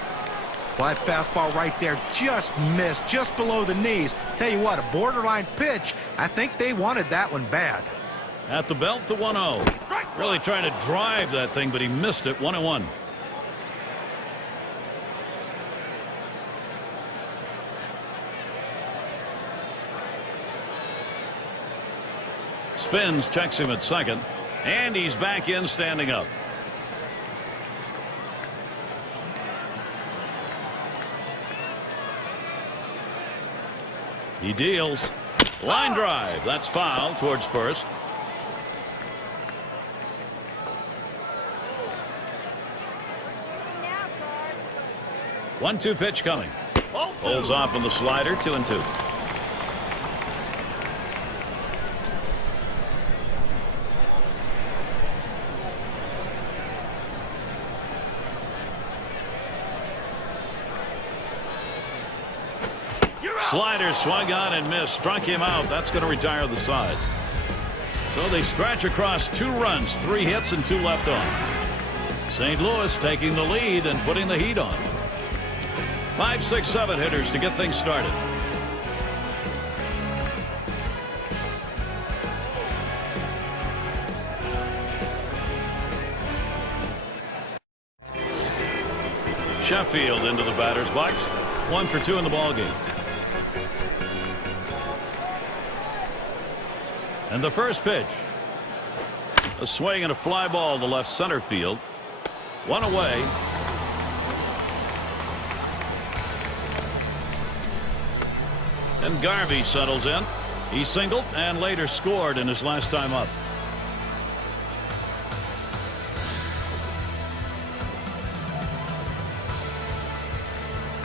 that fastball right there just missed, just below the knees. Tell you what, a borderline pitch. I think they wanted that one bad. At the belt, the 1-0. Really trying to drive that thing, but he missed it. 1-1. Spins, checks him at second, and he's back in standing up. He deals. Line drive. That's foul towards first. One-two pitch coming. Holds off on the slider. 2-2. Slider swung on and missed. Struck him out. That's going to retire the side. So they scratch across 2 runs, 3 hits, and 2 left on. St. Louis taking the lead and putting the heat on. 5, 6, 7 hitters to get things started. Sheffield into the batter's box. 1 for 2 in the ballgame. And the first pitch. A swing and a fly ball to left center field. 1 away. And Garvey settles in. He singled and later scored in his last time up.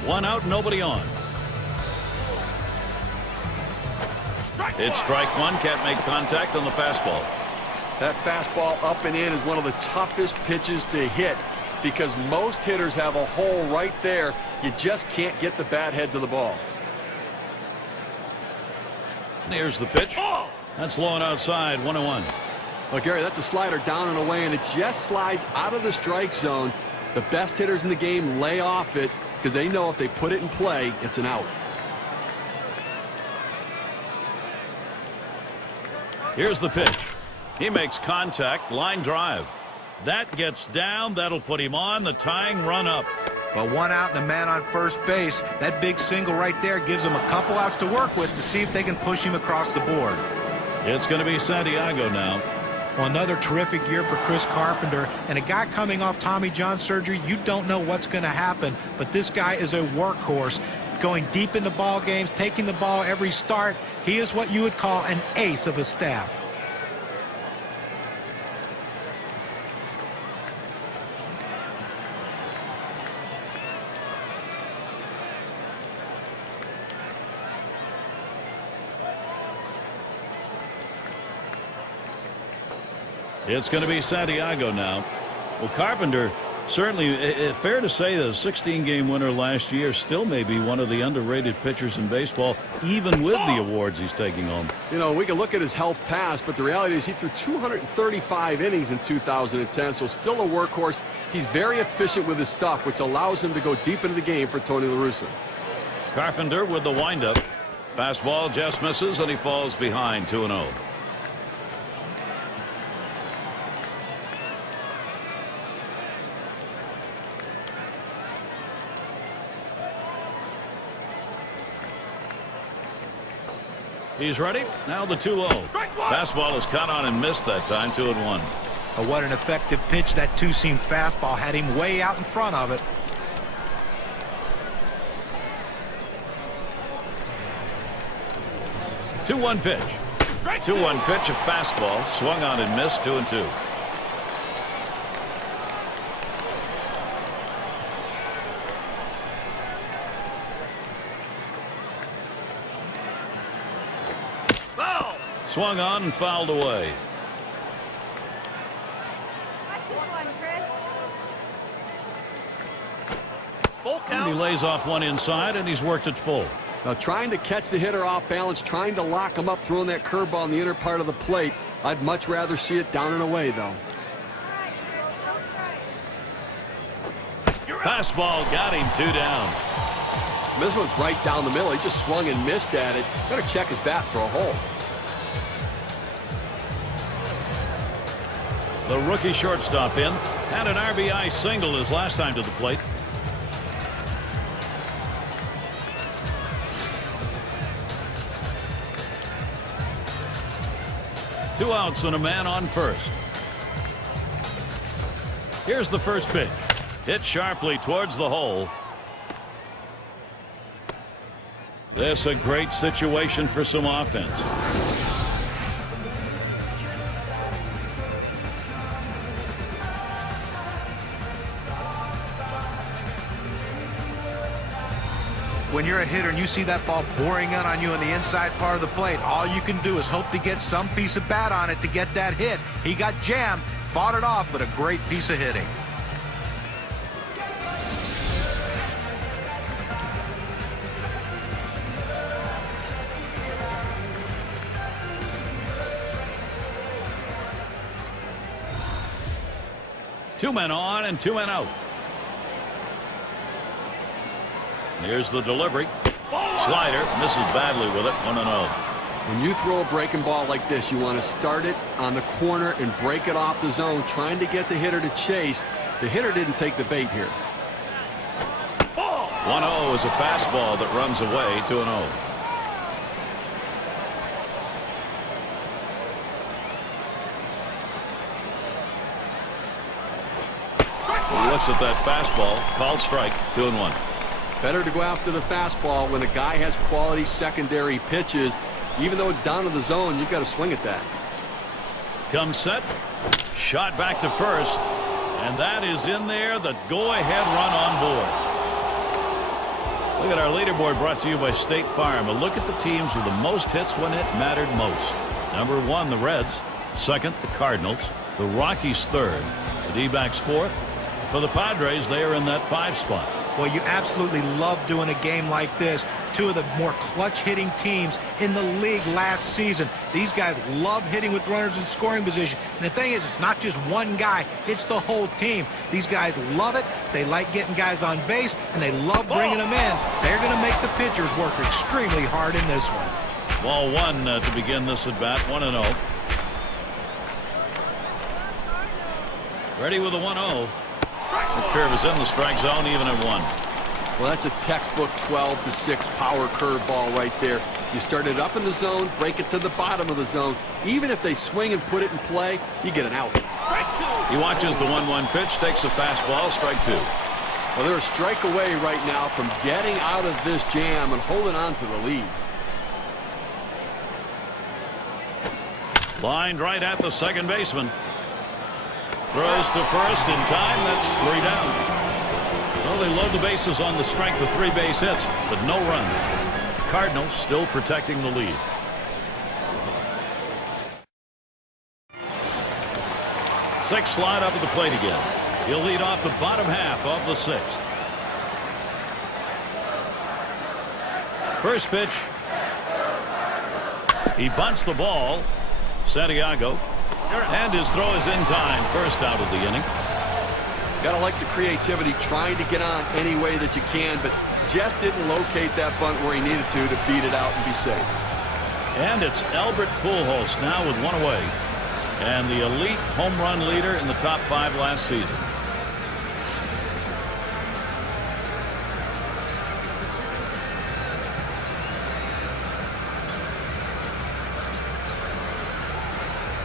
One out, nobody on. It's strike 1. Can't make contact on the fastball. That fastball up and in is one of the toughest pitches to hit because most hitters have a hole right there. You just can't get the bat head to the ball. And here's the pitch. That's low and outside. 1-1. Well, Gary, that's a slider down and away, and it just slides out of the strike zone. The best hitters in the game lay off it because they know if they put it in play, it's an out. Here's the pitch. He makes contact, line drive. That gets down. That'll put him on the tying run up. But one out and a man on first base. That big single right there gives them a couple outs to work with to see if they can push him across the board. It's going to be Santiago now. Well, another terrific year for Chris Carpenter, and a guy coming off Tommy John surgery. You don't know what's going to happen, but this guy is a workhorse, going deep into ball games, taking the ball every start. He is what you would call an ace of a staff. It's going to be Santiago now. Well, Carpenter, certainly fair to say that a 16-game winner last year still may be one of the underrated pitchers in baseball, even with the awards he's taking home. You know, we can look at his health past, but the reality is he threw 235 innings in 2010, so still a workhorse. He's very efficient with his stuff, which allows him to go deep into the game for Tony La Russa. Carpenter with the windup. Fastball just misses, and he falls behind 2-0. He's ready. Now the 2-0. Fastball is caught on and missed that time. 2-1. Oh, what an effective pitch. That two-seam fastball had him way out in front of it. Two-one pitch. 2-1 pitch, a fastball. Swung on and missed. 2-2. Swung on and fouled away. And he lays off one inside, and he's worked it full. Now trying to catch the hitter off balance, trying to lock him up, throwing that curveball in the inner part of the plate. I'd much rather see it down and away, though. Fastball got him. 2 down. This one's right down the middle. He just swung and missed at it. Better check his bat for a hole. The rookie shortstop in. Had an RBI single his last time to the plate. Two outs and a man on first. Here's the first pitch. Hit sharply towards the hole. This a great situation for some offense. When you're a hitter and you see that ball boring in on you on the inside part of the plate, all you can do is hope to get some piece of bat on it to get that hit. He got jammed, fought it off, but a great piece of hitting. Two men on and 2 men out. Here's the delivery. Slider misses badly with it. 1-0. When you throw a breaking ball like this, you want to start it on the corner and break it off the zone, trying to get the hitter to chase. The hitter didn't take the bait here. 1-0 is a fastball that runs away. 2-0. He looks at that fastball. Called strike. 2-1. Better to go after the fastball when a guy has quality secondary pitches. Even though it's down to the zone, you've got to swing at that. Comes set. Shot back to first. And that is in there. The go-ahead run on board. Look at our leaderboard brought to you by State Farm. A look at the teams with the most hits when it mattered most. Number 1, the Reds. Second, the Cardinals. The Rockies third. The D-backs fourth. For the Padres, they are in that 5 spot. Well, you absolutely love doing a game like this. Two of the more clutch hitting teams in the league last season. These guys love hitting with runners in scoring position. And the thing is, it's not just one guy, it's the whole team. These guys love it. They like getting guys on base, and they love bringing them in. They're going to make the pitchers work extremely hard in this one. Ball 1 to begin this at bat. 1-0. Ready with a 1-0. The curve is in the strike zone, even at 1. Well, that's a textbook 12-6 power curveball right there. You start it up in the zone, break it to the bottom of the zone. Even if they swing and put it in play, you get an out. He watches the 1-1 pitch, takes a fastball, strike 2. Well, they're a strike away right now from getting out of this jam and holding on to the lead. Lined right at the second baseman. Throws to first in time. That's 3 down. Well, they load the bases on the strength of 3 base hits, but no runs. Cardinals still protecting the lead. Sixth slide up at the plate again. He'll lead off the bottom half of the 6th. First pitch. He bunts the ball. Santiago. And his throw is in time. First out of the inning. Gotta like the creativity, trying to get on any way that you can, but just didn't locate that bunt where he needed to beat it out and be safe. And it's Albert Pujols now with 1 away. And the elite home run leader in the top 5 last season.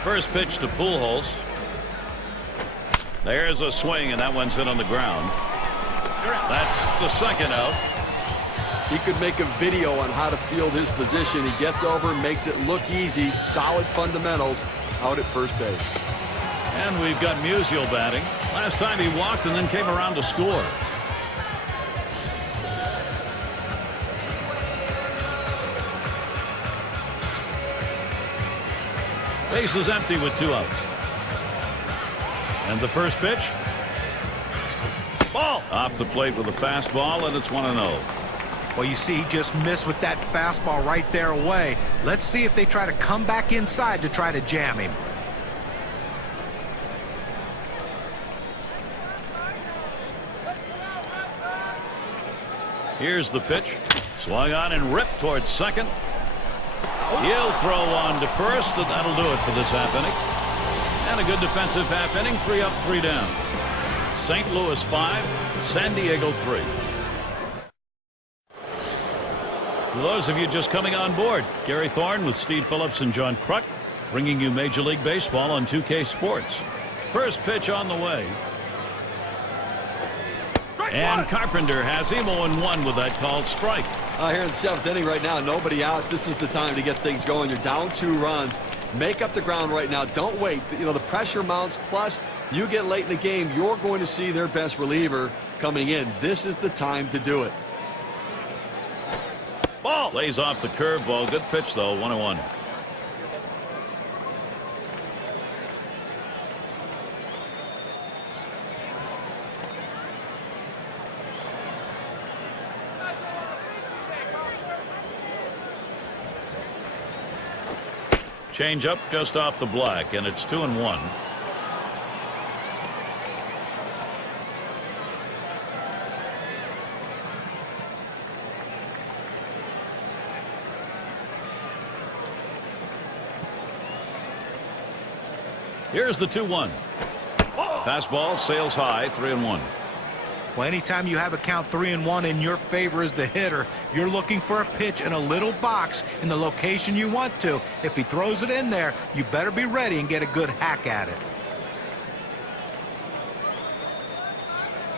First pitch to Pujols. There's a swing, and that one's hit on the ground. That's the second out. He could make a video on how to field his position. He gets over, makes it look easy, solid fundamentals out at first base. And we've got Musial batting. Last time he walked and then came around to score. Base is empty with 2 outs. And the first pitch. Ball. Off the plate with a fastball, and it's 1-0. Well, you see, he just missed with that fastball right there away. Let's see if they try to come back inside to try to jam him. Here's the pitch. Swung on and ripped towards second. He'll throw on to first, and that'll do it for this half inning. And a good defensive half inning. 3 up, 3 down. St. Louis 5, San Diego 3. For those of you just coming on board, Gary Thorne with Steve Phillips and John Kruk bringing you Major League Baseball on 2K Sports. First pitch on the way. And Carpenter has him 0-1 with that called strike. Here in the 7th inning right now, nobody out. This is the time to get things going. You're down 2 runs. Make up the ground right now. Don't wait. You know, the pressure mounts. Plus, you get late in the game, you're going to see their best reliever coming in. This is the time to do it. Ball. Lays off the curveball. Good pitch, though. 1-1. Change up just off the black, and it's 2-1. Here's the 2-1. Fastball sails high. 3-1. Well, anytime you have a count 3-1 in your favor as the hitter, you're looking for a pitch in a little box in the location you want to. If he throws it in there, you better be ready and get a good hack at it.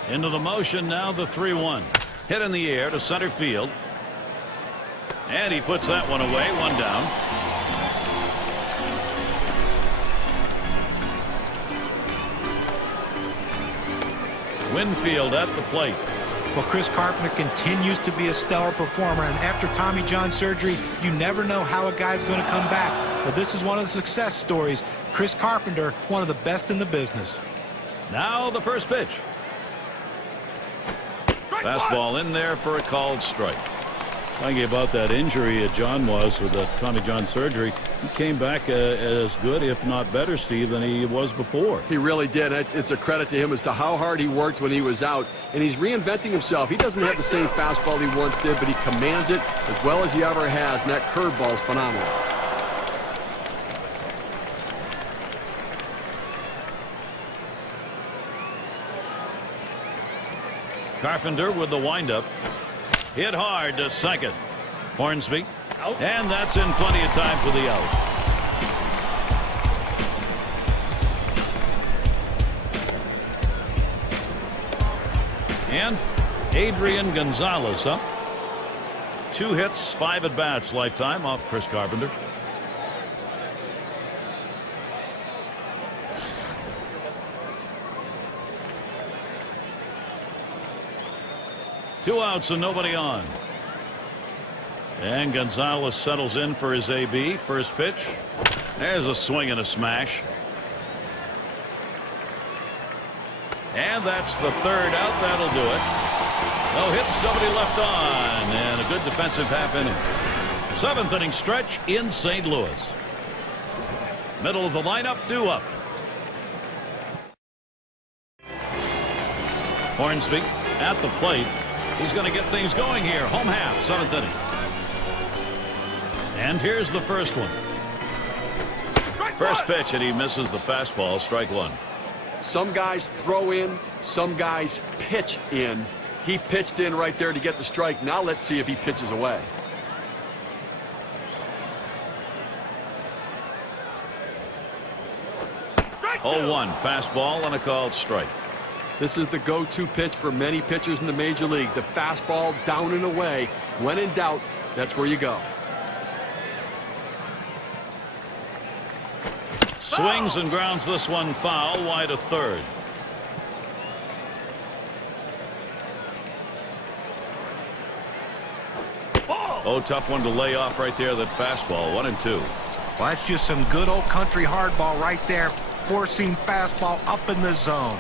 Into the motion now, the 3-1. Hit in the air to center field. And he puts that one away. 1 down. Winfield at the plate. Well, Chris Carpenter continues to be a stellar performer, and after Tommy John surgery, you never know how a guy's going to come back. But this is one of the success stories. Chris Carpenter, one of the best in the business. Now the first pitch. Fastball in there for a called strike. Talking about that injury John was with the Tommy John surgery, he came back as good, if not better, Steve, than he was before. He really did. It's a credit to him as to how hard he worked when he was out, and he's reinventing himself. He doesn't have the same fastball he once did, but he commands it as well as he ever has, and that curveball is phenomenal. Carpenter with the windup. Hit hard to second. Hornsby. And that's in plenty of time for the out. And Adrian Gonzalez up. 2 hits, 5 at-bats lifetime off Chris Carpenter. Two outs and nobody on. And Gonzalez settles in for his AB. First pitch. There's a swing and a smash. And that's the 3rd out. That'll do it. No hits, nobody left on. And a good defensive half inning. 7th inning stretch in St. Louis. Middle of the lineup, due up. Hornsby at the plate. He's going to get things going here. Home half, 7th inning. And here's the first one. First pitch, and he misses the fastball. Strike 1. Some guys throw in, some guys pitch in. He pitched in right there to get the strike. Now let's see if he pitches away. Oh, 1 fastball and a called strike. This is the go-to pitch for many pitchers in the major league. The fastball down and away. When in doubt, that's where you go. Swings and grounds this one foul, wide to third. Oh, tough one to lay off right there. That fastball, 1-2. Well, that's just some good old country hardball right there. Forcing fastball up in the zone.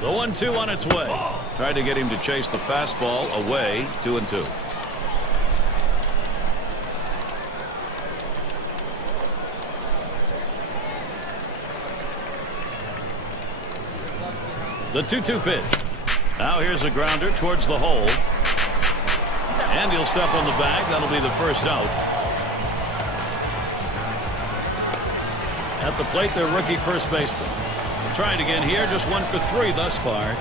The 1-2 on its way. Tried to get him to chase the fastball away. 2-2. The 2-2 pitch. Now here's a grounder towards the hole. And he'll step on the bag. That'll be the first out. At the plate, their rookie first baseman. Trying again here, just 1 for 3 thus far.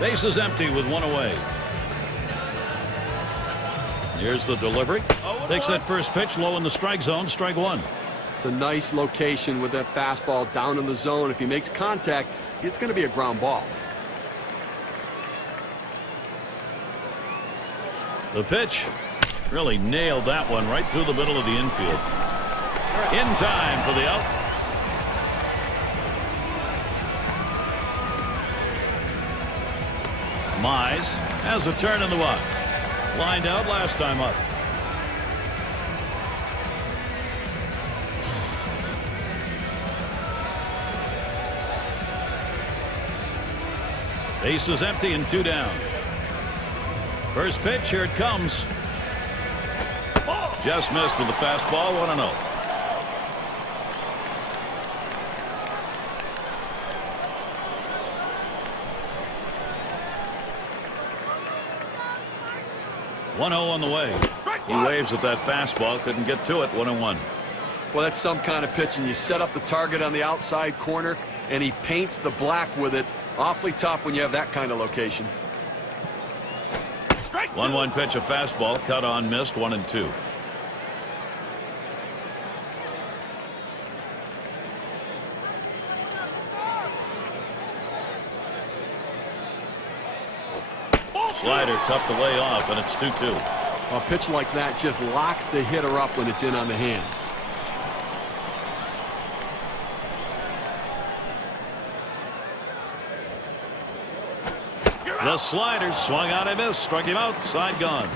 Base is empty with 1 away. Here's the delivery. Takes that first pitch low in the strike zone. Strike 1. It's a nice location with that fastball down in the zone. If he makes contact, it's going to be a ground ball. The pitch really nailed that one right through the middle of the infield. In time for the out. Mize has a turn in the box. Lined out last time up. Base is empty and 2 down. First pitch, here it comes. Just missed with the fastball. 1-0. On the way. He waves at that fastball. Couldn't get to it. 1-1. Well, that's some kind of pitching. You set up the target on the outside corner, and he paints the black with it. Awfully tough when you have that kind of location. 1-1 pitch, a fastball. Cut on, missed. 1-2. Slider tough to lay off, and it's 2-2. A pitch like that just locks the hitter up when it's in on the hands. The slider swung out and missed. Struck him out. Side gone.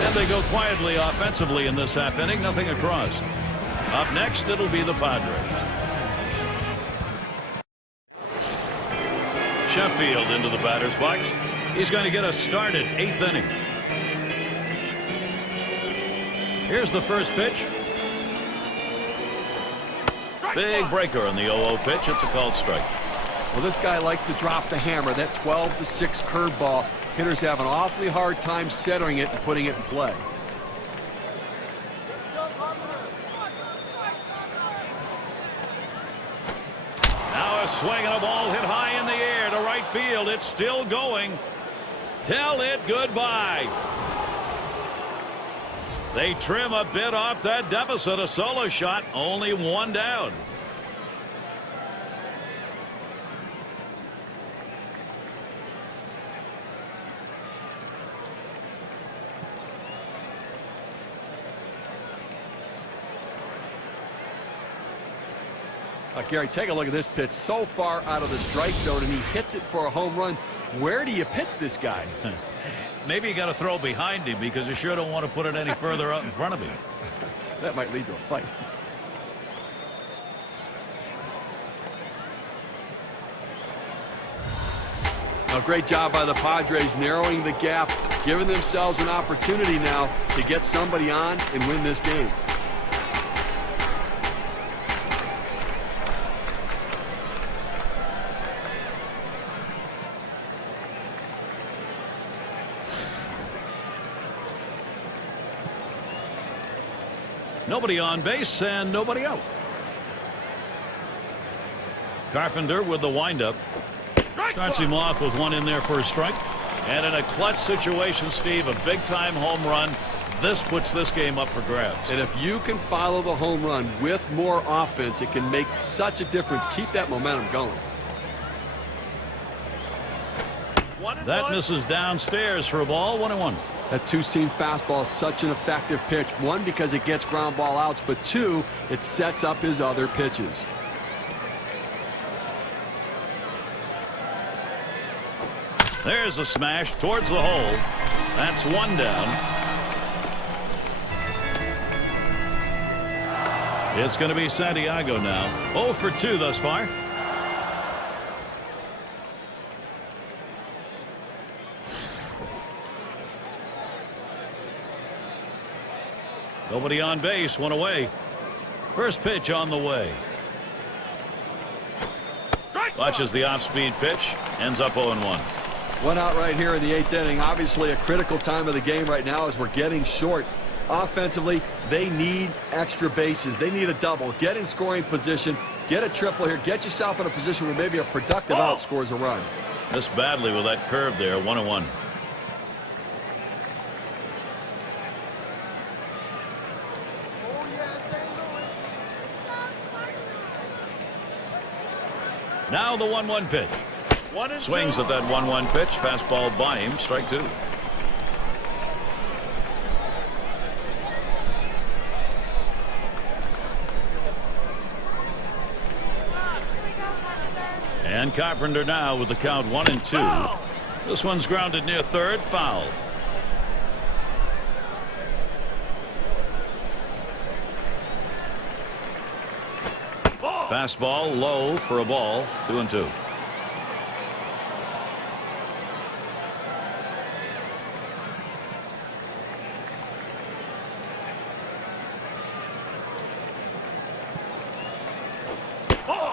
And they go quietly offensively in this half inning. Nothing across. Up next, it'll be the Padres. Sheffield into the batter's box. He's going to get us started. 8th inning. Here's the first pitch. Big breaker on the 0-0 pitch. It's a called strike. Well, this guy likes to drop the hammer. That 12-6 curveball. Hitters have an awfully hard time centering it and putting it in play. Now a swing and a ball hit high in the air to right field. It's still going. Tell it goodbye. They trim a bit off that deficit. A solo shot, only one down. Gary, take a look at this pitch. So far out of the strike zone, and he hits it for a home run. Where do you pitch this guy? Maybe you got to throw behind him because you sure don't want to put it any further out in front of him. That might lead to a fight. A great job by the Padres narrowing the gap, giving themselves an opportunity now to get somebody on and win this game. Nobody on base and nobody out. Carpenter with the windup. Starts him off with one in there for a strike. And in a clutch situation, Steve, a big-time home run. This puts this game up for grabs. And if you can follow the home run with more offense, it can make such a difference. Keep that momentum going. That misses downstairs for a ball. 1-1. That two-seam fastball is such an effective pitch. One, because it gets ground ball outs, but two, it sets up his other pitches. There's a smash towards the hole. That's one down. It's going to be Santiago now. 0 for 2 thus far. Nobody on base, one away. First pitch on the way. Watches the off-speed pitch. Ends up 0-1. One out right here in the 8th inning. Obviously a critical time of the game right now as we're getting short. Offensively, they need extra bases. They need a double. Get in scoring position. Get a triple here. Get yourself in a position where maybe a productive out scores a run. Missed badly with that curve there. 1-1. Now the 1-1 pitch. Swings at that 1-1 pitch. Fastball by him. Strike 2. And Carpenter now with the count 1-2. This one's grounded near third. Foul. Fastball low for a ball. 2-2.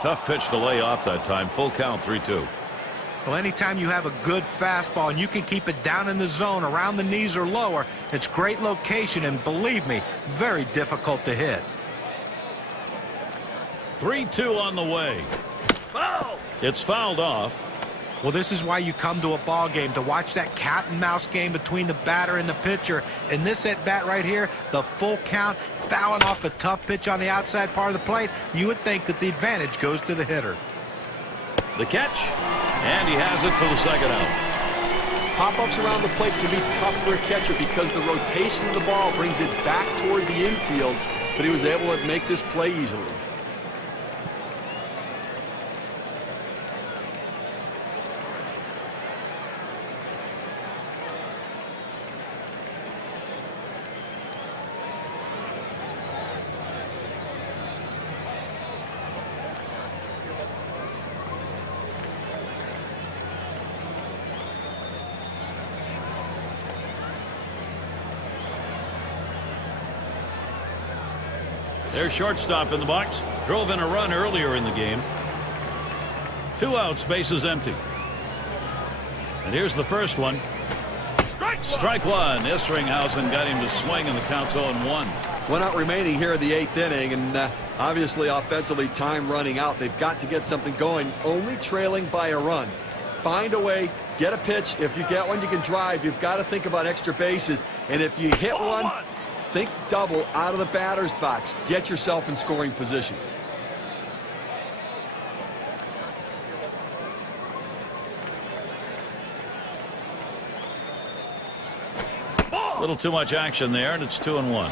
Tough pitch to lay off that time. Full count. 3-2. Well, anytime you have a good fastball and you can keep it down in the zone around the knees or lower, it's great location, and believe me, very difficult to hit. 3-2 on the way. Foul. It's fouled off. Well, this is why you come to a ball game, to watch that cat and mouse game between the batter and the pitcher. In this at bat right here, the full count, fouling off a tough pitch on the outside part of the plate, you would think that the advantage goes to the hitter. The catch, and he has it for the second out. Pop-ups around the plate can be tough for a catcher because the rotation of the ball brings it back toward the infield, but he was able to make this play easily. Their shortstop in the box drove in a run earlier in the game. 2 outs, bases empty. And here's the first one. Strike one. Isringhausen got him to swing, and the count's 0-1. 1 out remaining here in the 8th inning, and obviously offensively time running out. They've got to get something going, only trailing by a run. Find a way, get a pitch. If you get one, you can drive. You've got to think about extra bases, and if you hit one, think double out of the batter's box. Get yourself in scoring position. A little too much action there, and it's 2-1.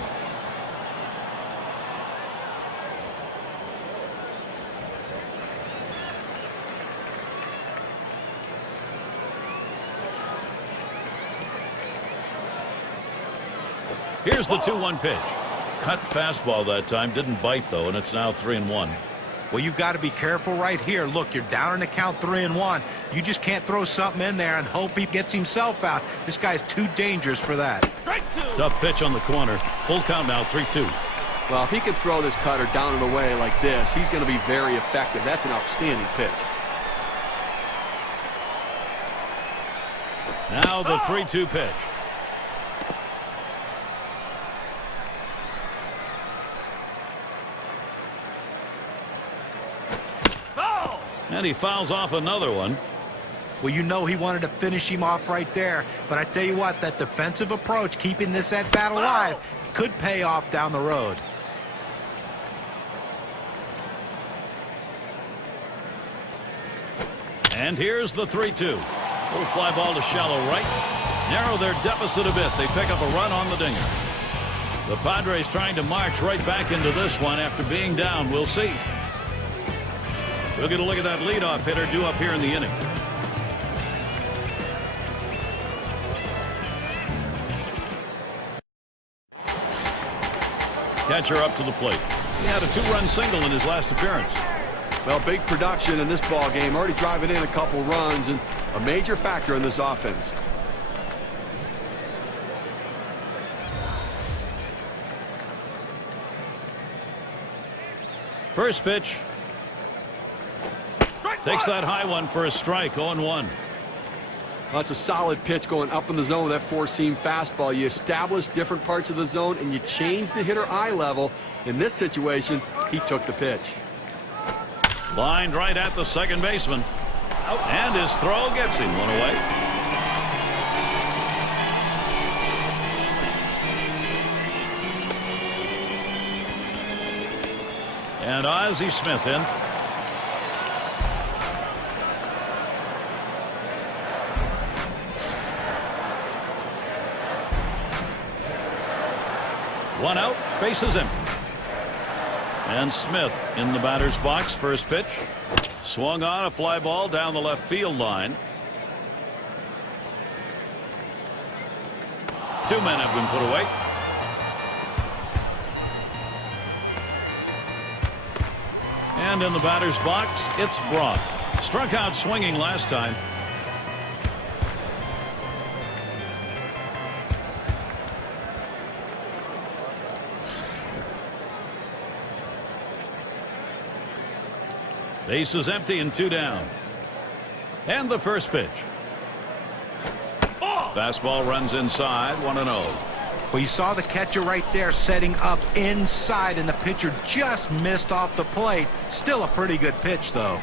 Here's the 2-1 pitch. Cut fastball that time. Didn't bite, though, and it's now 3-1. Well, you've got to be careful right here. Look, you're down in the count 3-1. You just can't throw something in there and hope he gets himself out. This guy's too dangerous for that. Tough pitch on the corner. Full count now, 3-2. Well, if he can throw this cutter down and away like this, he's going to be very effective. That's an outstanding pitch. Now the 3-2 pitch. And he fouls off another one. Well, you know he wanted to finish him off right there. But I tell you what, that defensive approach, keeping this at bat alive, could pay off down the road. And here's the 3-2. Little fly ball to shallow right. Narrow their deficit a bit. They pick up a run on the dinger. The Padres trying to march right back into this one after being down. We'll see. We'll get a look at that leadoff hitter due up here in the inning. Catcher up to the plate. He had a 2-run single in his last appearance. Well, big production in this ball game, already driving in a couple runs, and a major factor in this offense. First pitch. Takes that high one for a strike. 0-1. That's a solid pitch going up in the zone with that four-seam fastball. You establish different parts of the zone and you change the hitter eye level. In this situation, he took the pitch. Lined right at the second baseman. And his throw gets him one away. And Ozzie Smith in. One out, bases empty. And Smith in the batter's box. First pitch. Swung on, a fly ball down the left field line. 2 men have been put away. And in the batter's box, it's Braun. Struck out swinging last time. Base is empty and 2 down. And the first pitch. Fastball runs inside, 1-0. Well, you saw the catcher right there setting up inside, and the pitcher just missed off the plate. Still a pretty good pitch, though.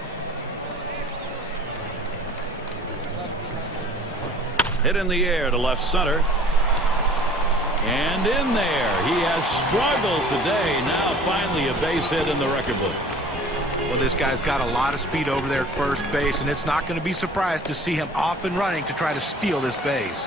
Hit in the air to left center. And in there. He has struggled today. Now finally a base hit in the record book. Well, this guy's got a lot of speed over there at first base, and it's not going to be surprised to see him off and running to try to steal this base.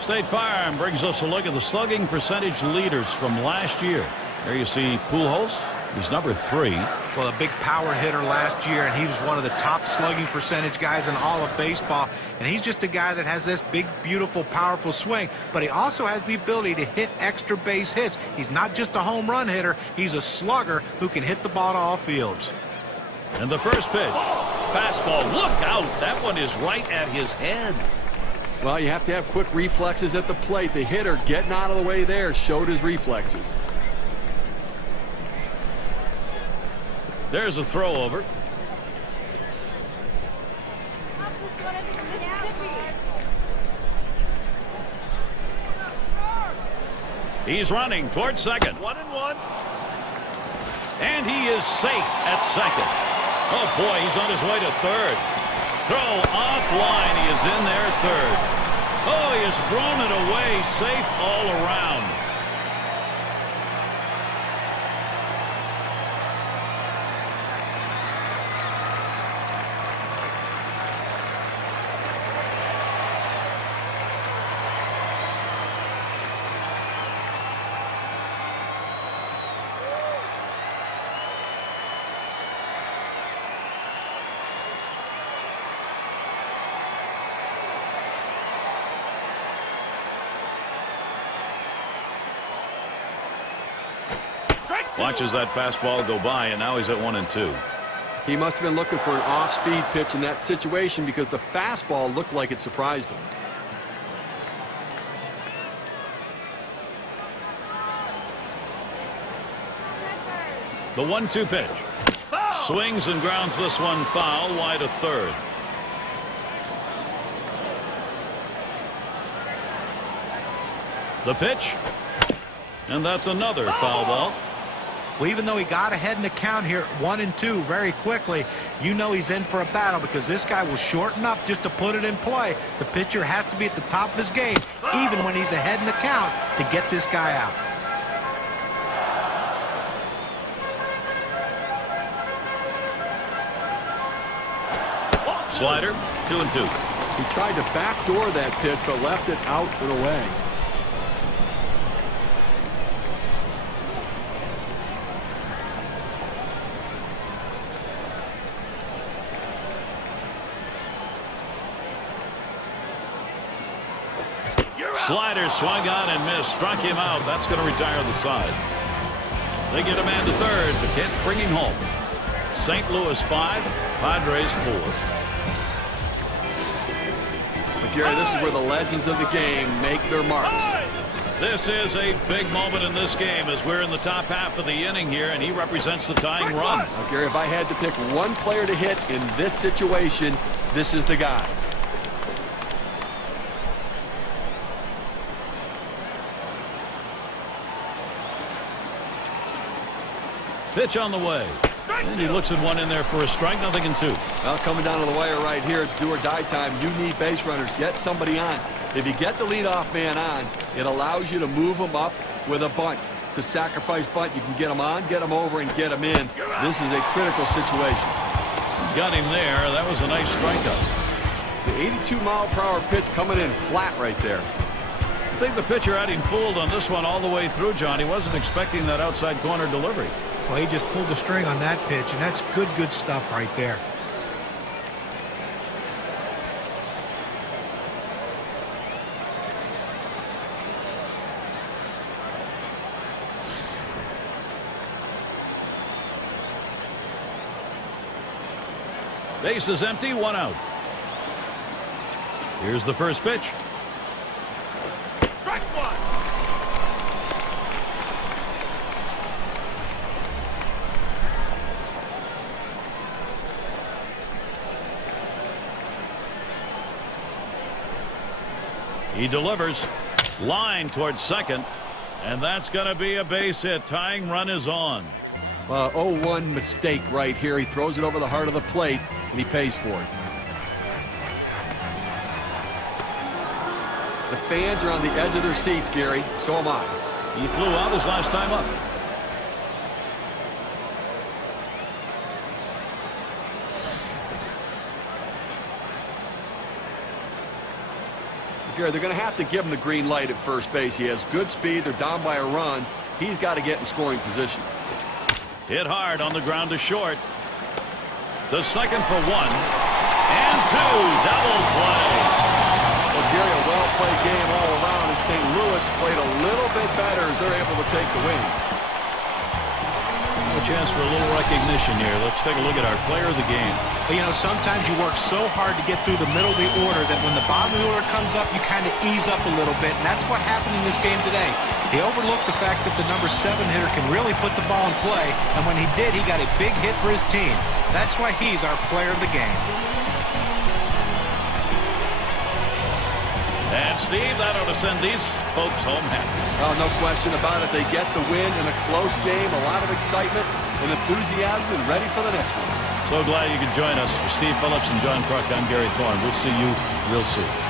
State Farm brings us a look at the slugging percentage leaders from last year. There you see Pujols. He's number 3. Well, a big power hitter last year, and he was one of the top slugging percentage guys in all of baseball. And he's just a guy that has this big, beautiful, powerful swing, but he also has the ability to hit extra base hits. He's not just a home run hitter. He's a slugger who can hit the ball to all fields. And the first pitch. Fastball. Look out. That one is right at his head. Well, you have to have quick reflexes at the plate. The hitter getting out of the way there showed his reflexes. There's a throw over. He's running towards second. 1-1. And he is safe at second. Oh, boy, he's on his way to third. Throw offline. He is in there at third. Oh, he has thrown it away. Safe all around. Watches that fastball go by, and now he's at 1-2. He must have been looking for an off-speed pitch in that situation because the fastball looked like it surprised him. The 1-2 pitch. Swings and grounds this one foul, wide of third. The pitch. And that's another foul ball. Well, even though he got ahead in the count here, 1-2 very quickly, you know he's in for a battle because this guy will shorten up just to put it in play. The pitcher has to be at the top of his game, even when he's ahead in the count, to get this guy out. Slider, 2-2. He tried to backdoor that pitch, but left it out and away. Slider swung on and missed. Struck him out. That's going to retire the side. They get a man to third, but can't bring him home. St. Louis 5, Padres 4. But Gary, this is where the legends of the game make their marks. This is a big moment in this game as we're in the top half of the inning here, and he represents the tying run. Now, Gary, if I had to pick one player to hit in this situation, this is the guy. Pitch on the way. And he looks at one in there for a strike. Nothing in two. Well, coming down to the wire right here, it's do or die time. You need base runners. Get somebody on. If you get the leadoff man on, it allows you to move him up with a bunt. To sacrifice bunt, you can get him on, get him over, and get him in. This is a critical situation. Got him there. That was a nice strikeout. The 82-mile-per-hour pitch coming in flat right there. I think the pitcher had him fooled on this one all the way through, John. He wasn't expecting that outside corner delivery. Well, he just pulled the string on that pitch, and that's good stuff right there. Base is empty, one out. Here's the first pitch. Strike one. He delivers. Line towards second. And that's going to be a base hit. Tying run is on. 0-1 mistake right here. He throws it over the heart of the plate, and he pays for it. The fans are on the edge of their seats, Gary. So am I. He flew out his last time up. Gary, they're going to have to give him the green light at first base. He has good speed. They're down by a run. He's got to get in scoring position. Hit hard on the ground to short. To second for one. And two. Double play. Well, Gary, a well-played game all around, and St. Louis played a little bit better as they're able to take the win. A chance for a little recognition here. Let's take a look at our player of the game. But, you know, sometimes you work so hard to get through the middle of the order that when the bottom of the order comes up, you kind of ease up a little bit, and that's what happened in this game today. He overlooked the fact that the number 7 hitter can really put the ball in play, and when he did, he got a big hit for his team. That's why he's our player of the game. And, Steve, that ought to send these folks home happy. Oh, no question about it. They get the win in a close game, a lot of excitement and enthusiasm, and ready for the next one. So glad you could join us. For Steve Phillips and John Kruk, I'm Gary Thorne. We'll see you real soon.